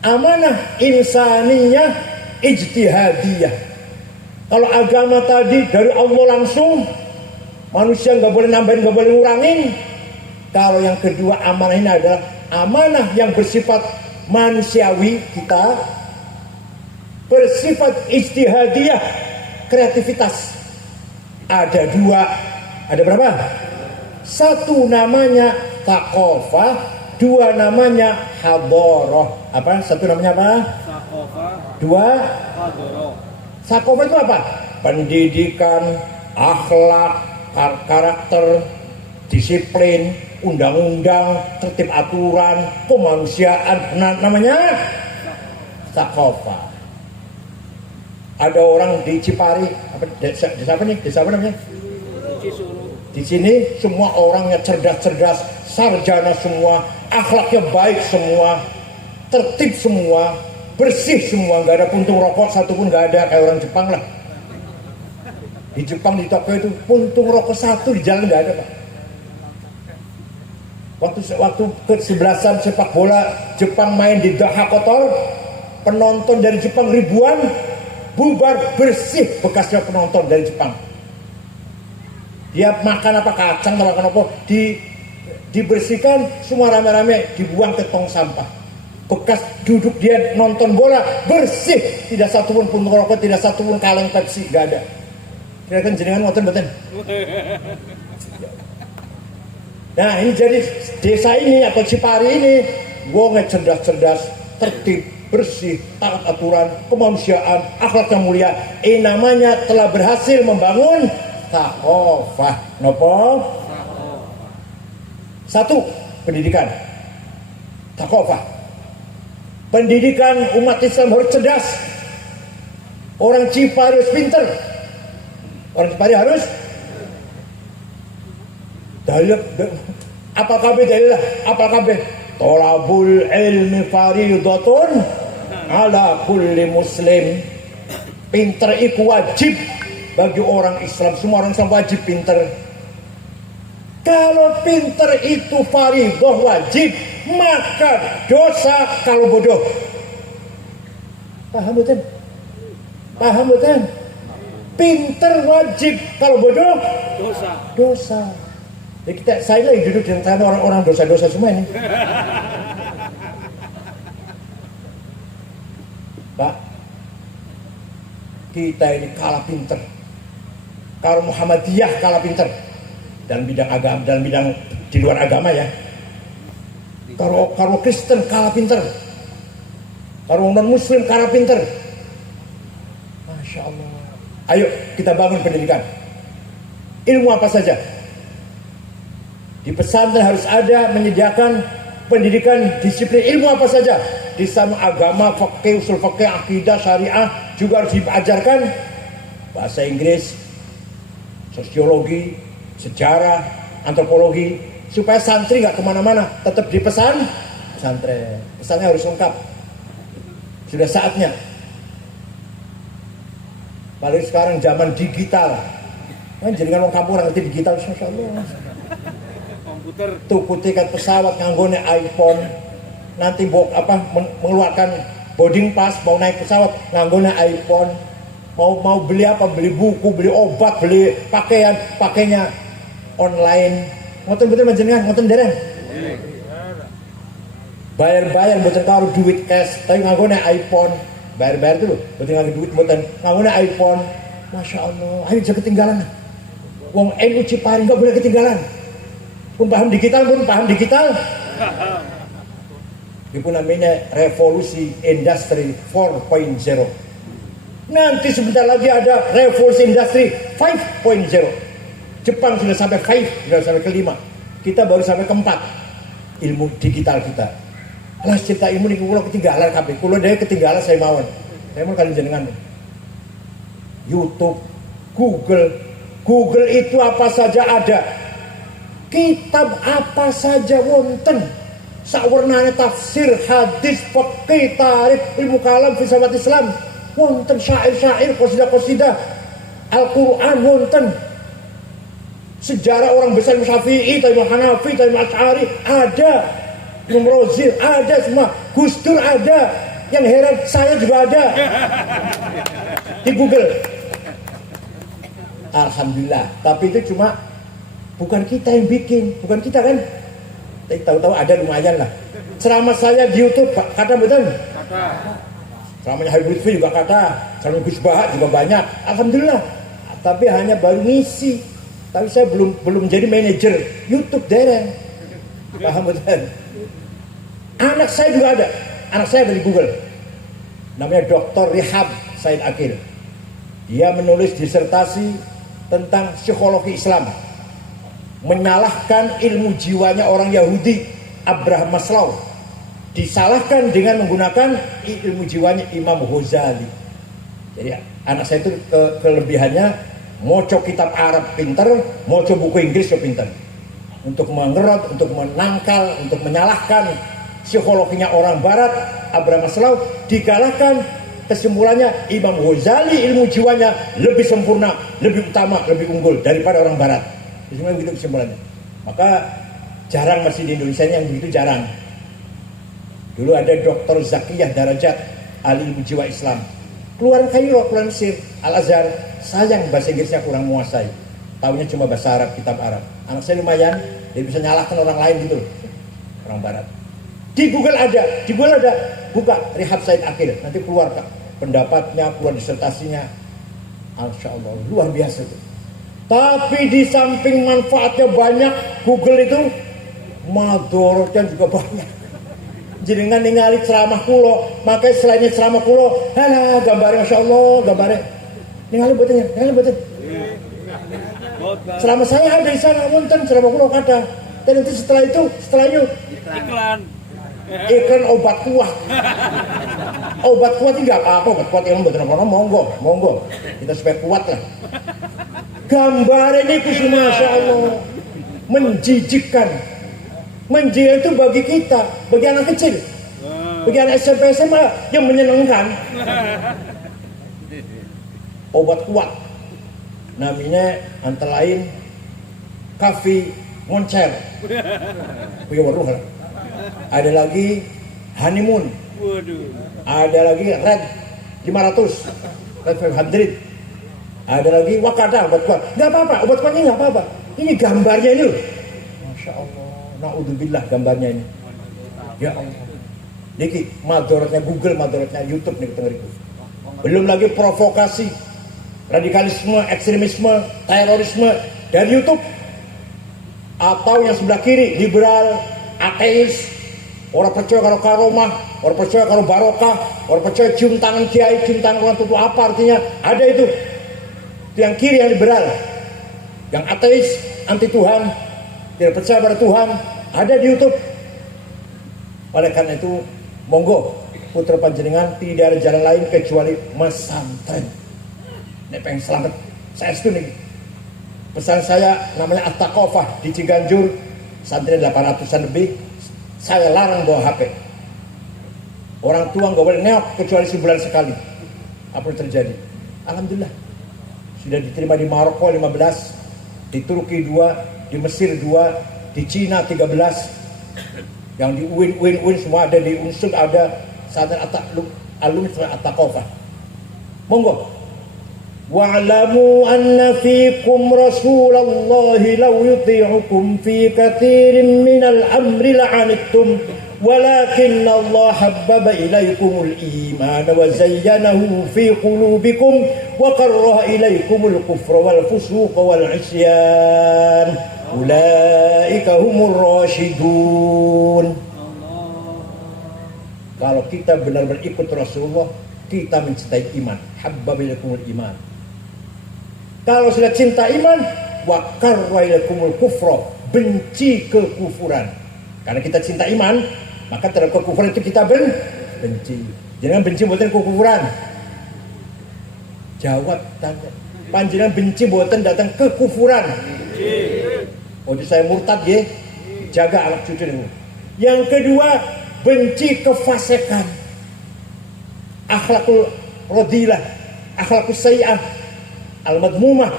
Amanah insaniyah ijtihadiyah. Kalau agama tadi dari Allah langsung, manusia nggak boleh nambahin, nggak boleh ngurangin. Kalau yang kedua amanah ini adalah amanah yang bersifat manusiawi, kita bersifat ijtihadiyah, kreativitas. Ada dua, ada berapa? Satu namanya taqofah, dua namanya hadoroh. Apa? Satu namanya apa? Sakofa, Dua. hadoro. Taqofah itu apa? Pendidikan, akhlak, karakter, disiplin, undang-undang, tertib aturan, kemanusiaan. Namanya taqofah. Ada orang di Cipari, desa apa nih? Desa apa namanya? Cisuru. Di sini semua orangnya cerdas-cerdas, sarjana semua, akhlaknya baik semua, tertib semua, bersih semua, nggak ada puntung rokok satupun, nggak ada, kayak orang Jepang lah. Di Jepang di Tokyo itu puntung rokok satu di jalan nggak ada, Pak. Waktu ke-11 sepak bola Jepang main di Daha kotor, penonton dari Jepang ribuan, bubar bersih bekasnya penonton dari Jepang. Dia makan apa, kacang atau makan apa, dibersihkan semua rame-rame, dibuang ke tong sampah. Bekas duduk dia nonton bola bersih, tidak satupun puntung rokok, tidak satupun kaleng Pepsi, nggak ada. Kira-kira jenengan ngoten mboten? Nah ini jadi desa ini atau Cipari ini, wongnya cerdas-cerdas, tertib, bersih, taat aturan, kemanusiaan, akhlak yang mulia. Namanya telah berhasil membangun taqofah. Nopo? Satu, pendidikan. Taqofah. Pendidikan umat Islam harus cerdas. Orang Cipari harus pinter. Orang Cipari harus dalil. Apa kabeh dalil? Apa kabeh? Tolabul ilmi faridatun ala kulli muslim. Pinter itu wajib bagi orang Islam. Semua orang Islam wajib pinter. Kalau pinter itu faridah wajib, maka dosa kalau bodoh. Paham betul? Paham betul? Pinter wajib, kalau bodoh Dosa. dosa. Jadi saya lagi duduk dengan sana orang-orang dosa-dosa semua ini. Pak, kita ini kalah pinter. Kalau Muhammadiyah kalah pinter dalam bidang agama, dalam bidang di luar agama ya. Kalau Kristen kalah pinter. Kalau non Muslim kalah pinter. Masya Allah. Ayo kita bangun pendidikan. Ilmu apa saja. Di pesantren harus ada menyediakan pendidikan disiplin ilmu apa saja. Di sana agama, fikih, usul fikih, akidah, syariah juga harus diajarkan. Bahasa Inggris, sosiologi, sejarah, antropologi, supaya santri nggak kemana-mana, tetap di pesantren. Pesannya harus lengkap. Sudah saatnya. Paling sekarang zaman digital. Jadi kan orang kampung orang ngerti digital, Masya Allah. Komputer. Tuku tiket pesawat nganggone iPhone. Nanti mengeluarkan boarding pass, mau naik pesawat nganggone iPhone. Mau beli apa? Beli buku, beli obat, beli pakaian, pakainya online. Ngoten betul menjenengan, ngoten dereng. Bayar mboten karo duit cash, tapi nganggone iPhone. Bayar itu loh, mboten nganggo duit mboten, nganggone iPhone. Masya Allah, ayo jangan ketinggalan. Wong NU Cipari nggak boleh ketinggalan. Pun paham digital. Itu namanya revolusi industri 4.0. Nanti sebentar lagi ada revolusi industri 5.0. Jepang sudah sampai 5, sudah sampai ke-5. Kita baru sampai ke-4. Ilmu digital kita. Alah cerita ilmu ini kulo ketinggalan kabeh. Kulo dhewe ketinggalan saya mawon. Saya mau kalian jenengan. YouTube, Google itu apa saja ada. Kitab apa saja wonten. Sakwernane tafsir, hadis, fikih, tarikh, ilmu kalam, filsafat Islam, wonten syair-syair, qasidah-qasidah, Al-Qur'an wonten. Sejarah orang besar Syafi'i, Imam Hanafi, Imam Asy'ari ada, Imam Razi ada semua, Gus Dur ada. Yang heran saya juga ada di Google. Alhamdulillah. Tapi itu cuma bukan kita yang bikin, bukan kita kan. Tapi tahu-tahu ada lumayan lah. Ceramah saya di YouTube kata betul. Ceramahnya Habib Lutfi juga kata, ceramah Gus Bahat juga banyak. Alhamdulillah. Tapi hanya baru ngisi. Tapi saya belum jadi manajer YouTube dereng. Paham betul? Anak saya juga ada. Anak saya dari Google. Namanya Dr. Rihab Said Akil. Dia menulis disertasi tentang psikologi Islam. Menyalahkan ilmu jiwanya orang Yahudi Abraham Maslow. Disalahkan dengan menggunakan ilmu jiwanya Imam Ghazali. Jadi anak saya itu kelebihannya moco kitab Arab pinter, moco buku Inggris juga pinter. Untuk mengerot, untuk menangkal, untuk menyalahkan psikologinya orang Barat, Abraham Maslow, dikalahkan. Kesimpulannya Imam Ghazali ilmu jiwanya lebih sempurna, lebih utama, lebih unggul daripada orang Barat. Sebenarnya begitu kesimpulannya. Maka jarang masih di Indonesia yang begitu jarang. Dulu ada Dr. Zakiyah Darajat, ahli ilmu jiwa Islam. Keluar Kairo, keluar Mesir, Al-Azhar. Sayang bahasa Inggrisnya kurang menguasai. Tahunya cuma bahasa Arab, kitab Arab. Anak saya lumayan, dia bisa nyalahkan orang lain gitu, orang Barat. Di Google ada, buka Rihab Said Akil, nanti keluar Kak, pendapatnya, keluar disertasinya. Masya Allah, luar biasa itu. Tapi di samping manfaatnya banyak, Google itu madorotnya juga banyak. Jenengan ningali ceramah kulo, makanya selainnya ceramah kulo, halah gambarnya Masya Allah, gambarnya. Ningali betul. Ceramah saya ada di sana, wonten ceramah kulo kata. Dan nanti setelahnya iklan obat kuat. Obat kuat enggak apa-apa, obat kuat yang betul-betul monggo. Kita supaya kuat lah. Gambar ini Masya Allah menjijikkan. Menjijikkan itu bagi kita, bagi anak kecil, bagi anak SMP SMA yang menyenangkan. Obat kuat, namanya antara lain Kafi Moncer, lah. Ada lagi Honeymoon, ada lagi Red 500, Red 500. Ada lagi Wakada, obat kuat. Nggak apa-apa, obat kuat ini nggak apa-apa. Ini gambarnya ini loh. Masya Allah, na'udzubillah gambarnya ini. Ya Allah. Niki madorotnya Google, madorotnya YouTube nih ketengeriku. Belum lagi provokasi, radikalisme, ekstremisme, terorisme dari YouTube. Atau yang sebelah kiri, liberal, ateis, orang percaya kalau karomah, orang percaya kalau barokah, orang percaya cium tangan kiai, cium tangan orang tua, apa artinya? Ada itu. Yang kiri yang liberal, yang ateis, anti Tuhan, tidak percaya pada Tuhan, ada di YouTube. Oleh karena itu, monggo putra panjenengan tidak ada jalan lain kecuali mesantren. Ini pengen selamat, saya setuju nih. Pesan saya namanya At-Taqofah di Ciganjur, santri 800-an lebih. Saya larang bawa HP. Orang tua nggak boleh neok kecuali sebulan sekali. Apa yang terjadi? Alhamdulillah. Sudah diterima di Maroko 15, di Turki 2, di Mesir 2, di Cina 13. Yang di UIN semua ada, di Unsur ada, santri alumni At-Taqofah. Monggo. Wa'lamu anna fikum Rasulallahi law yuti'ukum fi katsirin minal amri la'anittum walakinna Allah habbaba ilaikumul iman wa zayyanahu fi qulubikum wa karraha ilaikumul kufra wal fusuqa wal isyan ulaika humur rasyidun. Kalau kita benar-benar ikut Rasulullah, kita mencintai iman, habbaba ilaikumul iman. Kalau sudah cinta iman, wa karra ilaikumul kufra, benci kekufuran. Karena kita cinta iman, maka terhadap kekufuran itu kita benci. Jangan benci buatan kekufuran. Jawab tanya. Panjenengan benci buatan datang kekufuran. Oh, saya murtad ya. Jaga anak cucu ini. Yang kedua, benci kefasikan. Akhlakul radilah, akhlakul sayyi'ah, al-madmumah.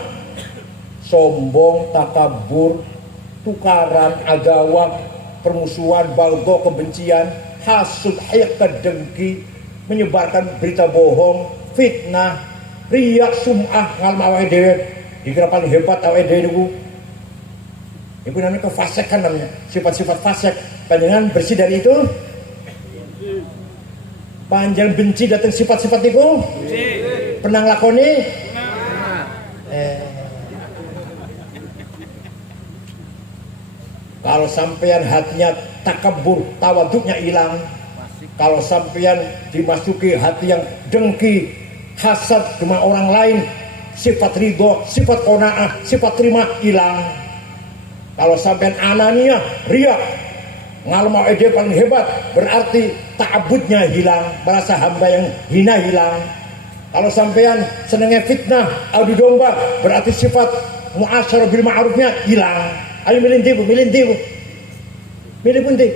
Sombong, takabur, tukaran, agawak, permusuhan, bagdo, kebencian, hasud, hiqad, dengki, menyebarkan berita bohong, fitnah, riya, sum'ah, ngalma awake dhewe, dikira paling hebat awake dhewe niku. Itu namanya kefasikan, namanya sifat-sifat fasik. Panjenengan bersih dari itu. Panjang benci datang sifat-sifat itu. Pernah nglakoni? Kalau sampean hatinya takabur, tawaduknya hilang. Kalau sampean dimasuki hati yang dengki, hasad dengan orang lain, sifat ridho, sifat qanaah, sifat terima hilang. Kalau sampean anania, riya, ngalma ide paling hebat, berarti ta'abudnya hilang, merasa hamba yang hina hilang. Kalau sampean senengnya fitnah, adu domba, berarti sifat muasyarah bil ma'rufnya hilang. Ayo milih ndi, milih ndi. Milih pun ndi.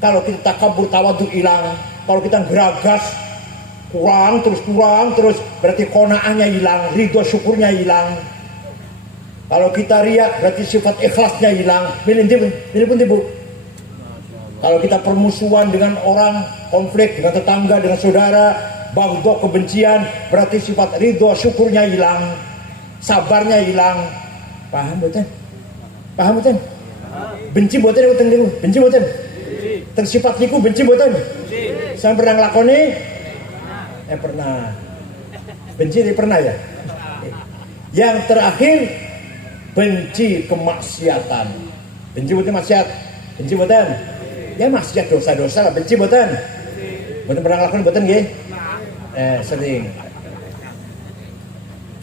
Kalau kita takabur, tawaduk hilang. Kalau kita geragas, kurang terus, berarti qanaahnya hilang, ridho syukurnya hilang. Kalau kita riya, berarti sifat ikhlasnya hilang. Milih pun Bu. Kalau kita permusuhan dengan orang, konflik dengan tetangga, dengan saudara, bagdo, kebencian, berarti sifat ridho syukurnya hilang, sabarnya hilang. Paham betul? Paham betul? Benci betul ya betul? Benci betul? Tersifat niku benci betul? Saya pernah ngelakoni? Pernah. Benci pernah ya? Yang terakhir, benci kemaksiatan. Benci betul maksiat? Benci betul? Ya maksiat dosa-dosa lah, benci betul? Betul pernah ngelakuin betul nggih? Sering.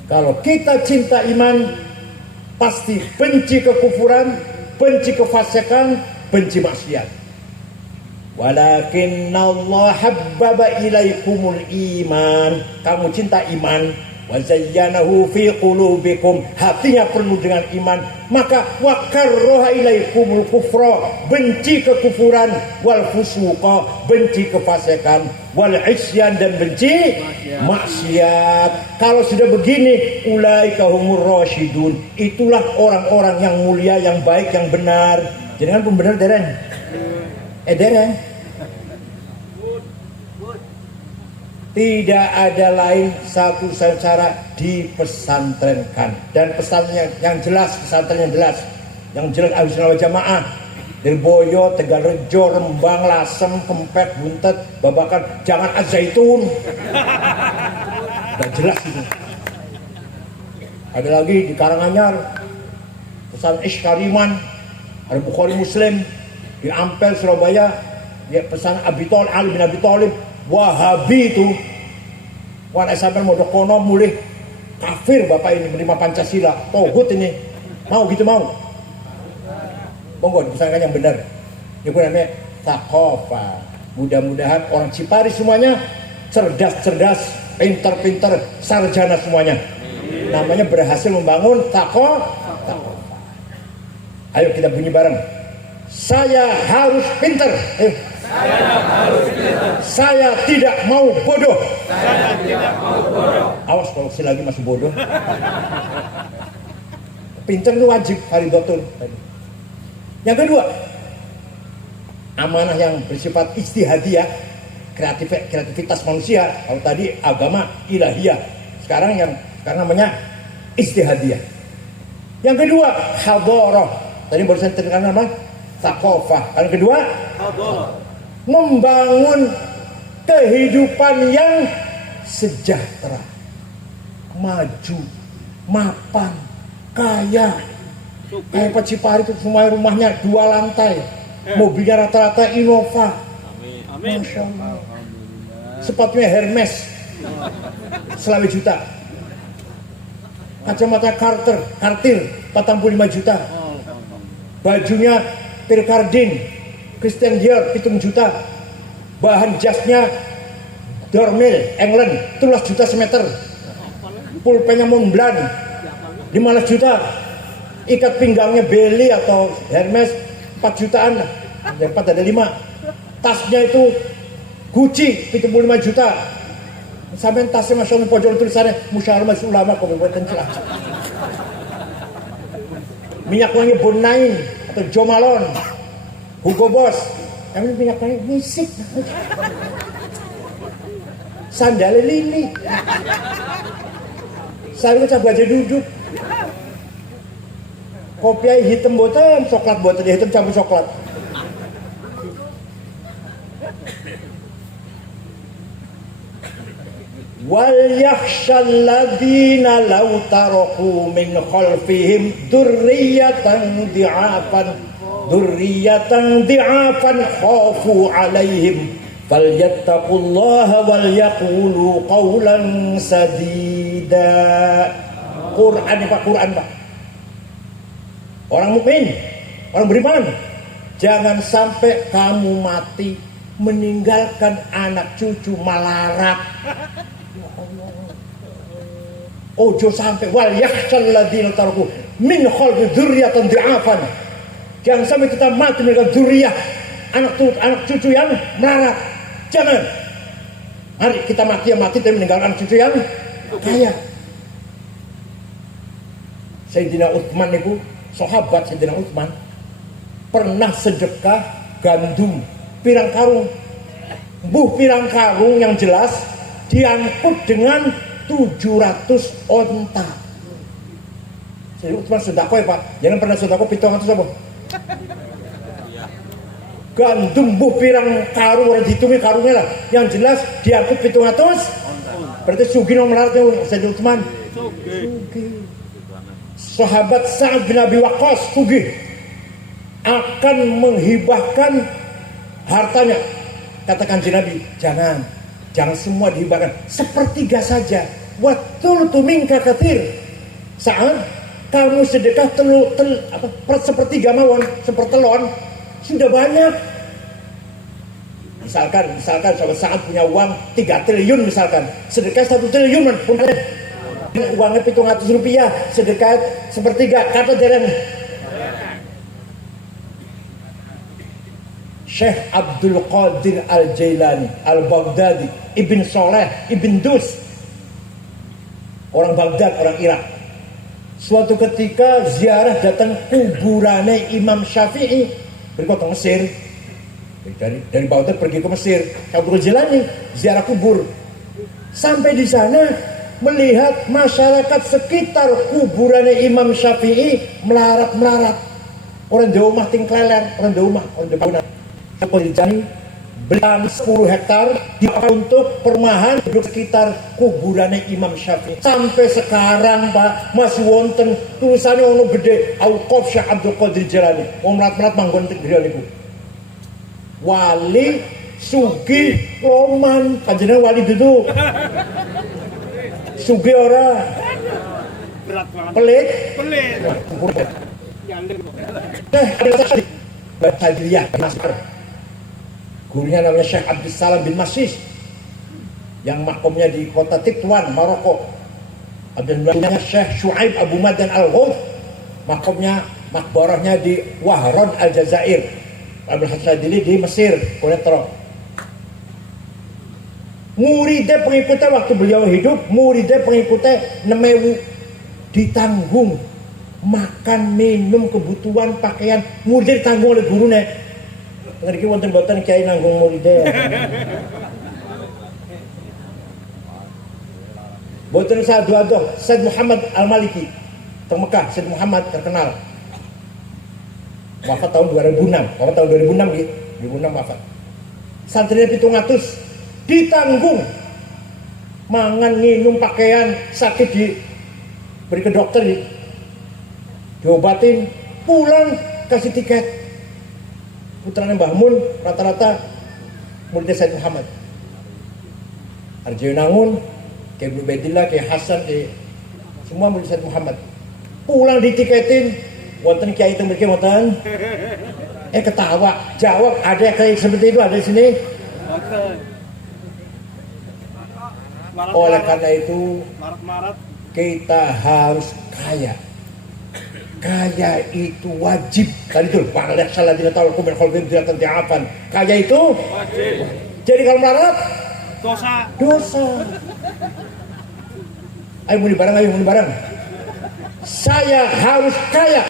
Kalau kita cinta iman, pasti benci kekufuran, benci kefasikan, benci maksiat. Walakinna Allah habbaba ilaikumul iman. Kamu cinta iman, wa zayyanahu fi qulubikum, hatinya penuh dengan iman, maka wa karraha ilaikumul kufra, benci kekufuran, wal fusuqa, benci kefasikan, wal isyan, dan benci maksiat. Kalau sudah begini, ulaika humur rasyidun, itulah orang-orang yang mulia, yang baik, yang benar. Jangan pembenar dereng. Dereng. Tidak ada lain satu cara dipesantrenkan, dan pesannya yang jelas, pesantren yang jelas, Ahlussunnah wal Jamaah. Dari Boyo, Tegalrejo, Rembang, Lasem, Kempet, Buntet, Babakan, jangan Az-Zaitun. Udah jelas itu. Ada lagi di Karanganyar, pesan Kariman, ada Bukhari Muslim, di Ampel Surabaya, ya pesan Ali bin Abi Thalib. Wahabi itu wan sampai mau dokono mulih kafir bapak ini, menerima Pancasila, togut ini, mau gitu mau. Monggo dipesankan yang benar. Itu namanya takofa. Mudah-mudahan orang Cipari semuanya cerdas-cerdas, pintar-pintar, sarjana semuanya. Namanya berhasil membangun takofa. Ayo kita bunyi bareng. Saya harus pintar. Saya tidak mau bodoh. Awas kalau si lagi masih bodoh. Pintar itu wajib, fardhotun. Yang kedua, amanah yang bersifat ijtihadiyah, kreativitas manusia. Kalau tadi agama ilahiyah, sekarang namanya ijtihadiyah. Yang kedua, hadharah. Tadi barusan terkenal nama thaqafah. Yang kedua, hadharah. Membangun kehidupan yang sejahtera, maju, mapan, kaya. Kayak Pak Cipari itu semua rumahnya 2 lantai, mobilnya rata-rata Innova. Masya Allah. Sepatunya Hermes, selawe juta. Kacamata Cartier 45 juta. Bajunya Pierre Cardin, Christian Dior 7 juta. Bahan jasnya Dormil England 13 juta semeter. Pulpennya Montblanc 15 juta. Ikat pinggangnya Belly atau Hermes 4 jutaan. Yang 4 ada 5. Tasnya itu Gucci 75 juta. Sampai tasnya Masya Allah pojok tulisannya Musyawarah Majelis Ulama Kabupaten Cilacap. Minyak wangi Bonain atau Jo Malone, Hugo Boss. Yang ini minyak wangi misik. Sandalnya Lili. Saya coba aja duduk. Kopi hitam boten, coklat boten, hitam campur coklat. Wal yakhshal ladzina law taraku min khalfihim dzurriyyatan dhi'afan khafu 'alaihim falyattaqullaha wal yaqulu qawlan sadida. Quran Pak, Quran Pak. Orang mukmin, orang beriman, jangan sampai kamu mati meninggalkan anak cucu melarat. Ojo sampai wal yakhshal ladzina taraku min khalfi dzurriyyatan dhi'afan. Jangan sampai kita mati meninggalkan dzurriyyah, anak cucu yang melarat. Jangan. Mari kita mati tapi meninggalkan anak cucu yang kaya. Sayyidina Utsman itu, sahabat Sayyidina Utsman, pernah sedekah gandum pirang karung. Pirang karung yang jelas diangkut dengan 700 onta. Jadi Utsman sedekah ya Pak. Jangan pernah sedekah 700 apa? Gandum pirang karung orang dihitungi karungnya lah. Yang jelas diangkut 700. Berarti sugih nomor Sayyidina Utsman. Sugih. Sahabat Sa'ad bin Abi Waqqas sugih akan menghibahkan hartanya. Katakan Nabi, jangan semua dihibahkan, sepertiga saja. Watul tumingka katir. Saat kamu sedekah sepertiga mawon, sepertelon, sudah banyak. Misalkan sahabat Sa'ad punya uang 3 triliun misalkan, sedekah 1 triliun pun uangnya 700 rupiah, sedekah sepertiga, kata dereng. Syekh Abdul Qadir Al-Jailani Al-Baghdadi Ibn Soleh Ibn Dus, orang Baghdad, orang Irak. Suatu ketika ziarah datang kuburannya Imam Syafi'i, berikut ke Mesir. Dari Baghdad pergi ke Mesir. Abdul Jailani ziarah kubur. Sampai di sana melihat masyarakat sekitar kuburannya Imam Syafi'i melarat. Orang di rumah tingkleler, orang di rumah beli 10 hektar untuk perumahan penduduk sekitar kuburannya Imam Syafi'i. Sampai sekarang Pak masih wonten tulisannya ono gede Auqaf Syekh Abdul Qadir Jailani. Wong melat-melat manggon gede niku. Wali sugih roman, panjenengan wali duduk. Sugih ora pelit. Tajriyah Masar. Gurunya namanya Syekh Abdus Salam bin Masis yang makomnya di kota Tikwan, Maroko. Dan namanya Syekh Syuaib Abu Madan Al-Ghud, makomnya makbarahnya di Wahron Al-Jazair. Abdul Hasadili di Mesir, Konetro. Muridnya pengikutnya waktu beliau hidup, muridnya pengikutnya 6.000, ditanggung makan, minum, kebutuhan, pakaian, muridnya ditanggung oleh gurunya. Ngerti wonten boten kiai nanggung muridnya. Boten sadoh Said Muhammad Al-Maliki teng Mekah, Said Muhammad terkenal. Wafat tahun 2006 gitu. 2006 wafat. Santrinya 700 ditanggung mangan, minum, pakaian, sakit beri ke dokter, diobatin, pulang kasih tiket. Putranya Mbah Mun rata-rata muridnya Said Muhammad. Arjo Nangun, kayak Ibnu Baidillah, kayak Hasan, semua murid Said Muhammad. Pulang ditiketin, wonten kiai itu mereka wonten. Ketawa, jawab, ada kayak seperti itu ada di sini. Oleh karena itu kita harus kaya. Kaya itu wajib. Tadi itu balik salah tidak tahu komen khulqin tidak tentiafan. Kaya itu Wajib. jadi kalau melarat Dosa. dosa. Ayo muni bareng. Saya harus kaya.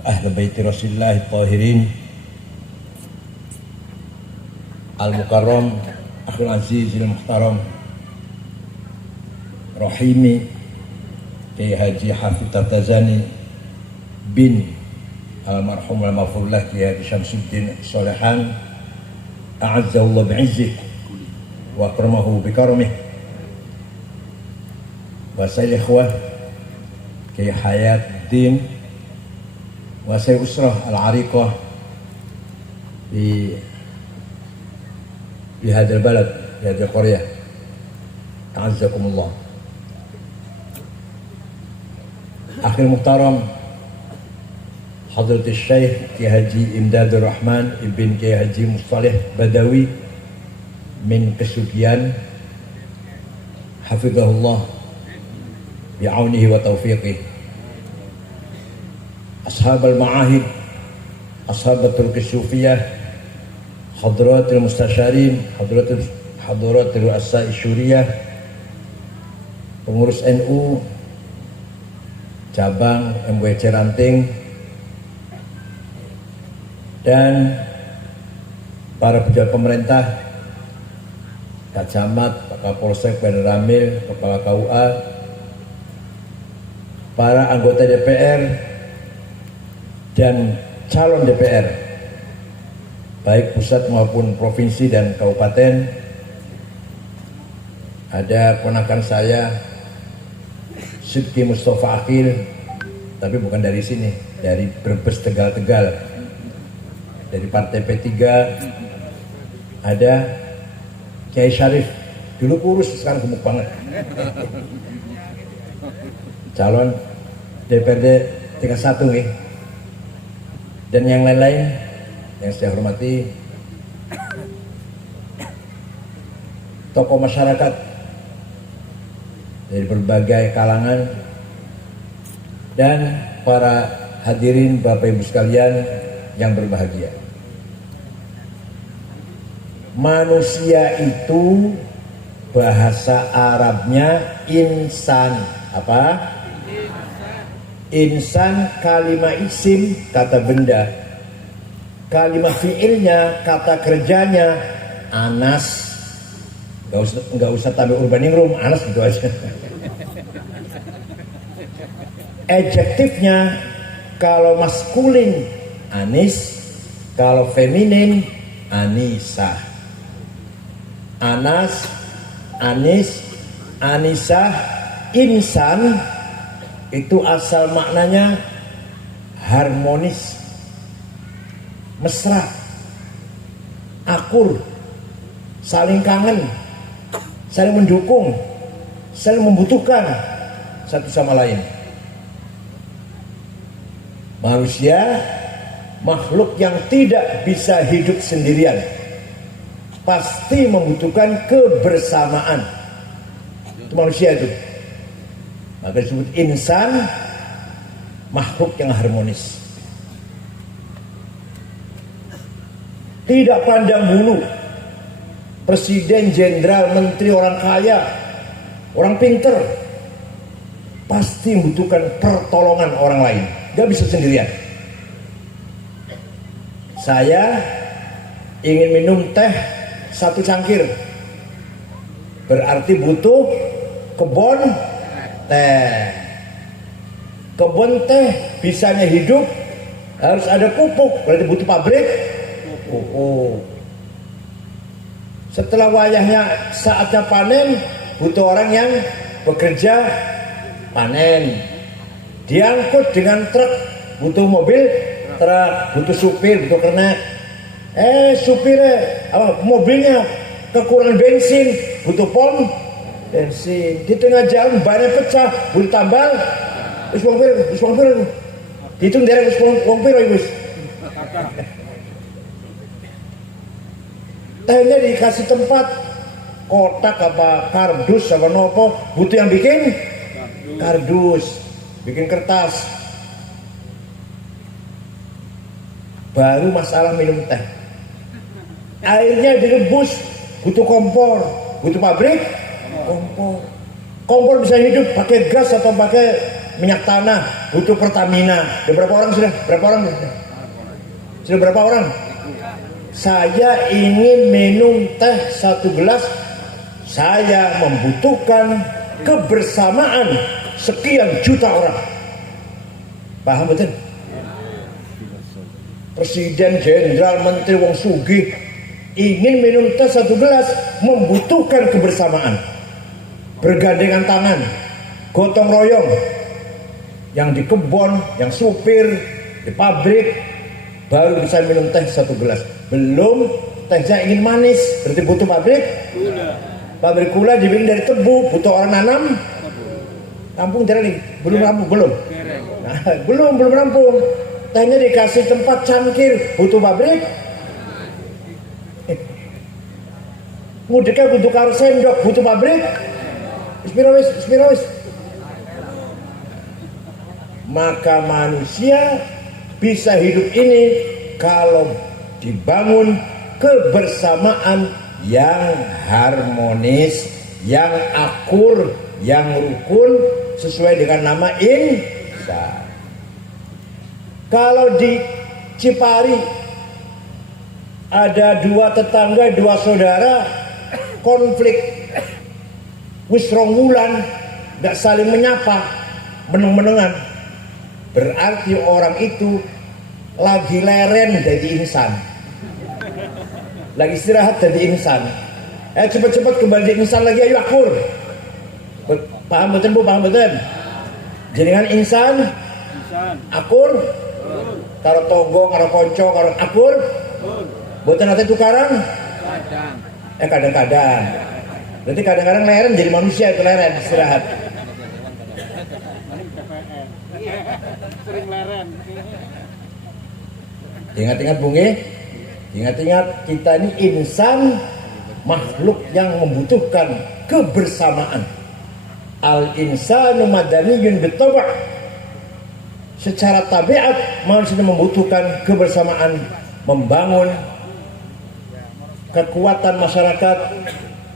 Ahli bait Rasulullah tahirin al-mukarram akhul aziz al-muhtaram rahimi Kiai Haji Hafidh Tartazani bin almarhum al-mafullah Kiai Haji Syamsuddin Solehan a'azzahullah bi'izzih wa akramahu bikaramih wa sayyid ikhwah Kiai Hayat Din وسير أسرة العريقة في هذا البلد في هذه القرية أعزكم الله. أخي المحترم حضرة الشيخ كي هاجي إمداد الرحمن ابن كي هاجي مصطلح بدوي من كسوكيان حفظه الله بعونه وتوفيقه. أصحاب المعاهد أصحاب الطرق الصوفية حضرات المستشارين حضرات الرؤساء الsyuriyah pengurus NU cabang MWC Ranting dan para pejabat pemerintah Kak Camat, Pak Kapolsek, Pak Ramil, Kepala KUA, para anggota DPR dan calon DPR baik pusat maupun provinsi dan kabupaten. Ada ponakan saya Sidki Mustafa Akil, tapi bukan dari sini, dari Brebes Tegal. Dari partai P3 ada Kiai Syarif, dulu kurus sekarang gemuk banget, calon DPRD tingkat 1 nih. Dan yang lain-lain yang saya hormati, tokoh masyarakat dari berbagai kalangan dan para hadirin Bapak Ibu sekalian yang berbahagia. Manusia itu bahasa Arabnya insan. Apa? Insan kalimah isim, kata benda. Kalimah fiilnya, kata kerjanya anas. Nggak usah tambah urbaningrum, anas gitu aja. Adjektifnya kalau maskulin anis, kalau feminin anisah. Anas, anis, anisah, insan itu asal maknanya harmonis, mesra, akur, saling kangen, saling mendukung, saling membutuhkan satu sama lain. Manusia makhluk yang tidak bisa hidup sendirian, pasti membutuhkan kebersamaan. Itu manusia itu. Maka disebut insan, makhluk yang harmonis. Tidak pandang bulu, presiden, jenderal, menteri, orang kaya, orang pinter, pasti membutuhkan pertolongan orang lain. Gak bisa sendirian. Saya ingin minum teh 1 cangkir, berarti butuh kebun teh. Kebun teh bisanya hidup harus ada pupuk, berarti butuh pabrik pupuk. Setelah wayahnya saatnya panen, butuh orang yang bekerja panen. Diangkut dengan truk, butuh mobil sejahtera, butuh supir, butuh kernet. Supirnya mobilnya kekurangan bensin, butuh bensin. Di tengah jalan banyak pecah, butuh tambal. Wis wong pira. Dihitung derek wong pira wis. Tehnya dikasih tempat kotak apa kardus apa nopo, butuh yang bikin kardus, bikin kertas. Baru masalah minum teh, airnya direbus, butuh kompor, butuh pabrik kompor bisa hidup pakai gas atau pakai minyak tanah, butuh Pertamina. Sudah berapa orang sudah? Sudah berapa orang? Saya ingin minum teh 1 gelas, saya membutuhkan kebersamaan sekian juta orang. Paham betul? Presiden, jenderal, menteri, wong sugih ingin minum teh 1 gelas, membutuhkan kebersamaan, bergandengan tangan, gotong royong. Yang di kebun, yang supir, di pabrik, baru bisa minum teh 1 gelas. Belum tehnya ingin manis, berarti butuh pabrik gula dibikin dari tebu, butuh orang nanam. Rampung tidak nih? Belum rampung, belum. Nah, belum rampung. Tehnya dikasih tempat cangkir, butuh pabrik. Ngudeknya butuh karo sendok, butuh pabrik. Ispirawis. Maka manusia bisa hidup ini kalau dibangun kebersamaan yang harmonis, yang akur, yang rukun, sesuai dengan nama insan. Kalau di Cipari ada 2 tetangga, 2 saudara konflik, wis rong wulan gak saling menyapa, meneng-menengan, berarti orang itu lagi leren dari insan, lagi istirahat dari insan. Cepet-cepet kembali di insan lagi, ayo akur. Paham betul Bu? Paham betul? Jenengan insan akur, karo tonggo, karo konco, karo akur. Boten nate tukaran? Kadang-kadang. Berarti kadang-kadang leren jadi manusia, itu leren istirahat. Sering leren. Ingat-ingat Bung, ingat-ingat kita ini insan, makhluk yang membutuhkan kebersamaan. Al-insanu madaniyun bitaba'. Secara tabiat manusia membutuhkan kebersamaan, membangun kekuatan masyarakat,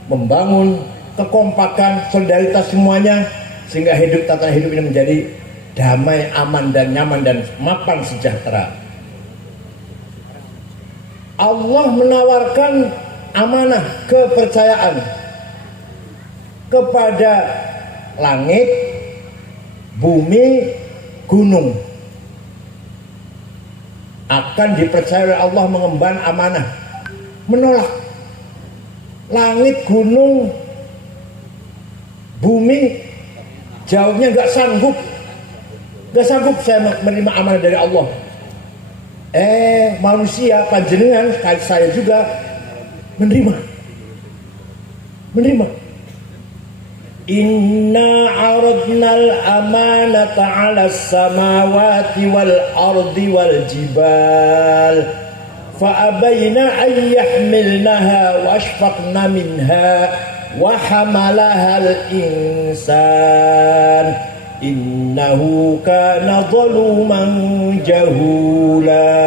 membangun kekompakan, solidaritas semuanya, sehingga tatanan hidup ini menjadi damai, aman dan nyaman dan mapan sejahtera. Allah menawarkan amanah kepercayaan kepada langit, bumi, gunung. Akan dipercaya oleh Allah mengemban amanah. Menolak. Langit, gunung, bumi, jawabnya gak sanggup saya menerima amanah dari Allah. Manusia panjenengan kayak saya juga menerima. Inna aradnal amanata 'alas samawati wal ardi wal jibal fa abayna an yahmilnaha wa ashfaqna minha wa hamalaha al insan innahu kana zaluman jahula.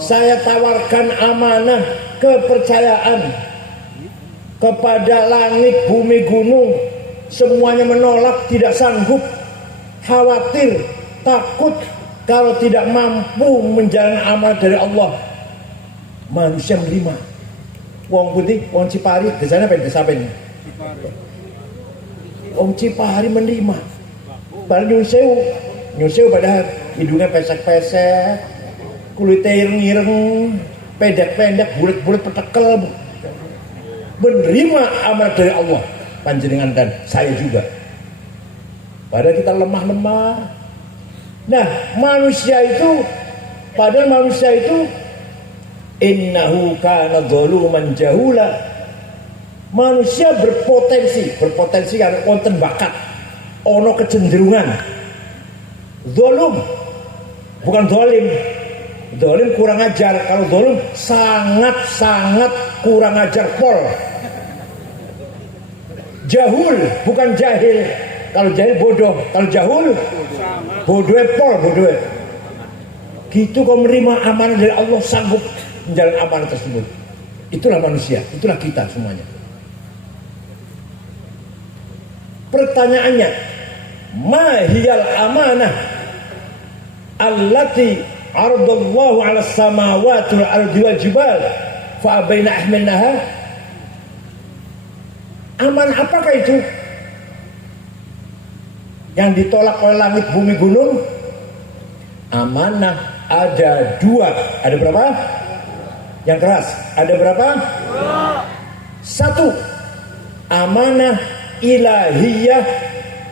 Saya tawarkan amanah kepercayaan kepada langit, bumi, gunung, semuanya menolak, tidak sanggup, khawatir, takut kalau tidak mampu menjalankan amanah dari Allah. Manusia menerima. Wong putih, wong Cipari, desanya apa? Desa apa ini? Wong Cipari menerima. Padahal nyusew padahal hidungnya pesek-pesek, kulitnya ireng-ireng, pendek-pendek, bulat-bulat, petekel. Menerima amanah dari Allah, panjenengan dan saya juga. Padahal kita lemah-lemah, Nah, manusia itu, padahal manusia itu innahu kana zaluman jahula. Manusia berpotensi kan konten bakat, ono kecenderungan. Zalum bukan zalim. Zalim kurang ajar, kalau zalim sangat kurang ajar pol. Jahul bukan jahil, kalau jahil bodoh, kalau jahul bodoh pol, bodoh. Gitu kau menerima amanah dari Allah, sanggup menjalankan amanah tersebut. Itulah manusia, itulah kita semuanya. Pertanyaannya, ma hiyal amanah allati ardallahu ala samawati wal ardi wal jibal fa abaina ahmilnaha? Amanah apakah itu yang ditolak oleh langit, bumi, gunung? Amanah ada dua. Ada berapa? Yang keras. Ada berapa? Satu, amanah ilahiyah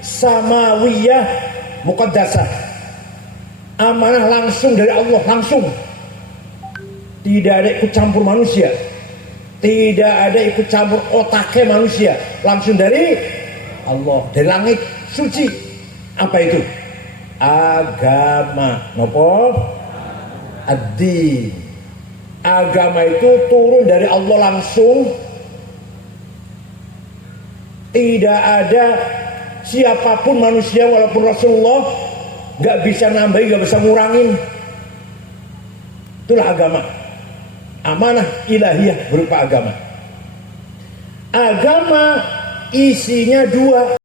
samawiyah muqaddasah. Amanah langsung dari Allah, langsung. Tidak ada ikut campur manusia. Tidak ada ikut campur otaknya manusia. Langsung dari Allah, dari langit suci. Apa itu? Agama. Nopo? Ad-din. Agama itu turun dari Allah langsung. Tidak ada siapapun manusia walaupun Rasulullah gak bisa nambahin, gak bisa ngurangin. Itulah agama. Amanah ilahiyah berupa agama. Agama isinya dua.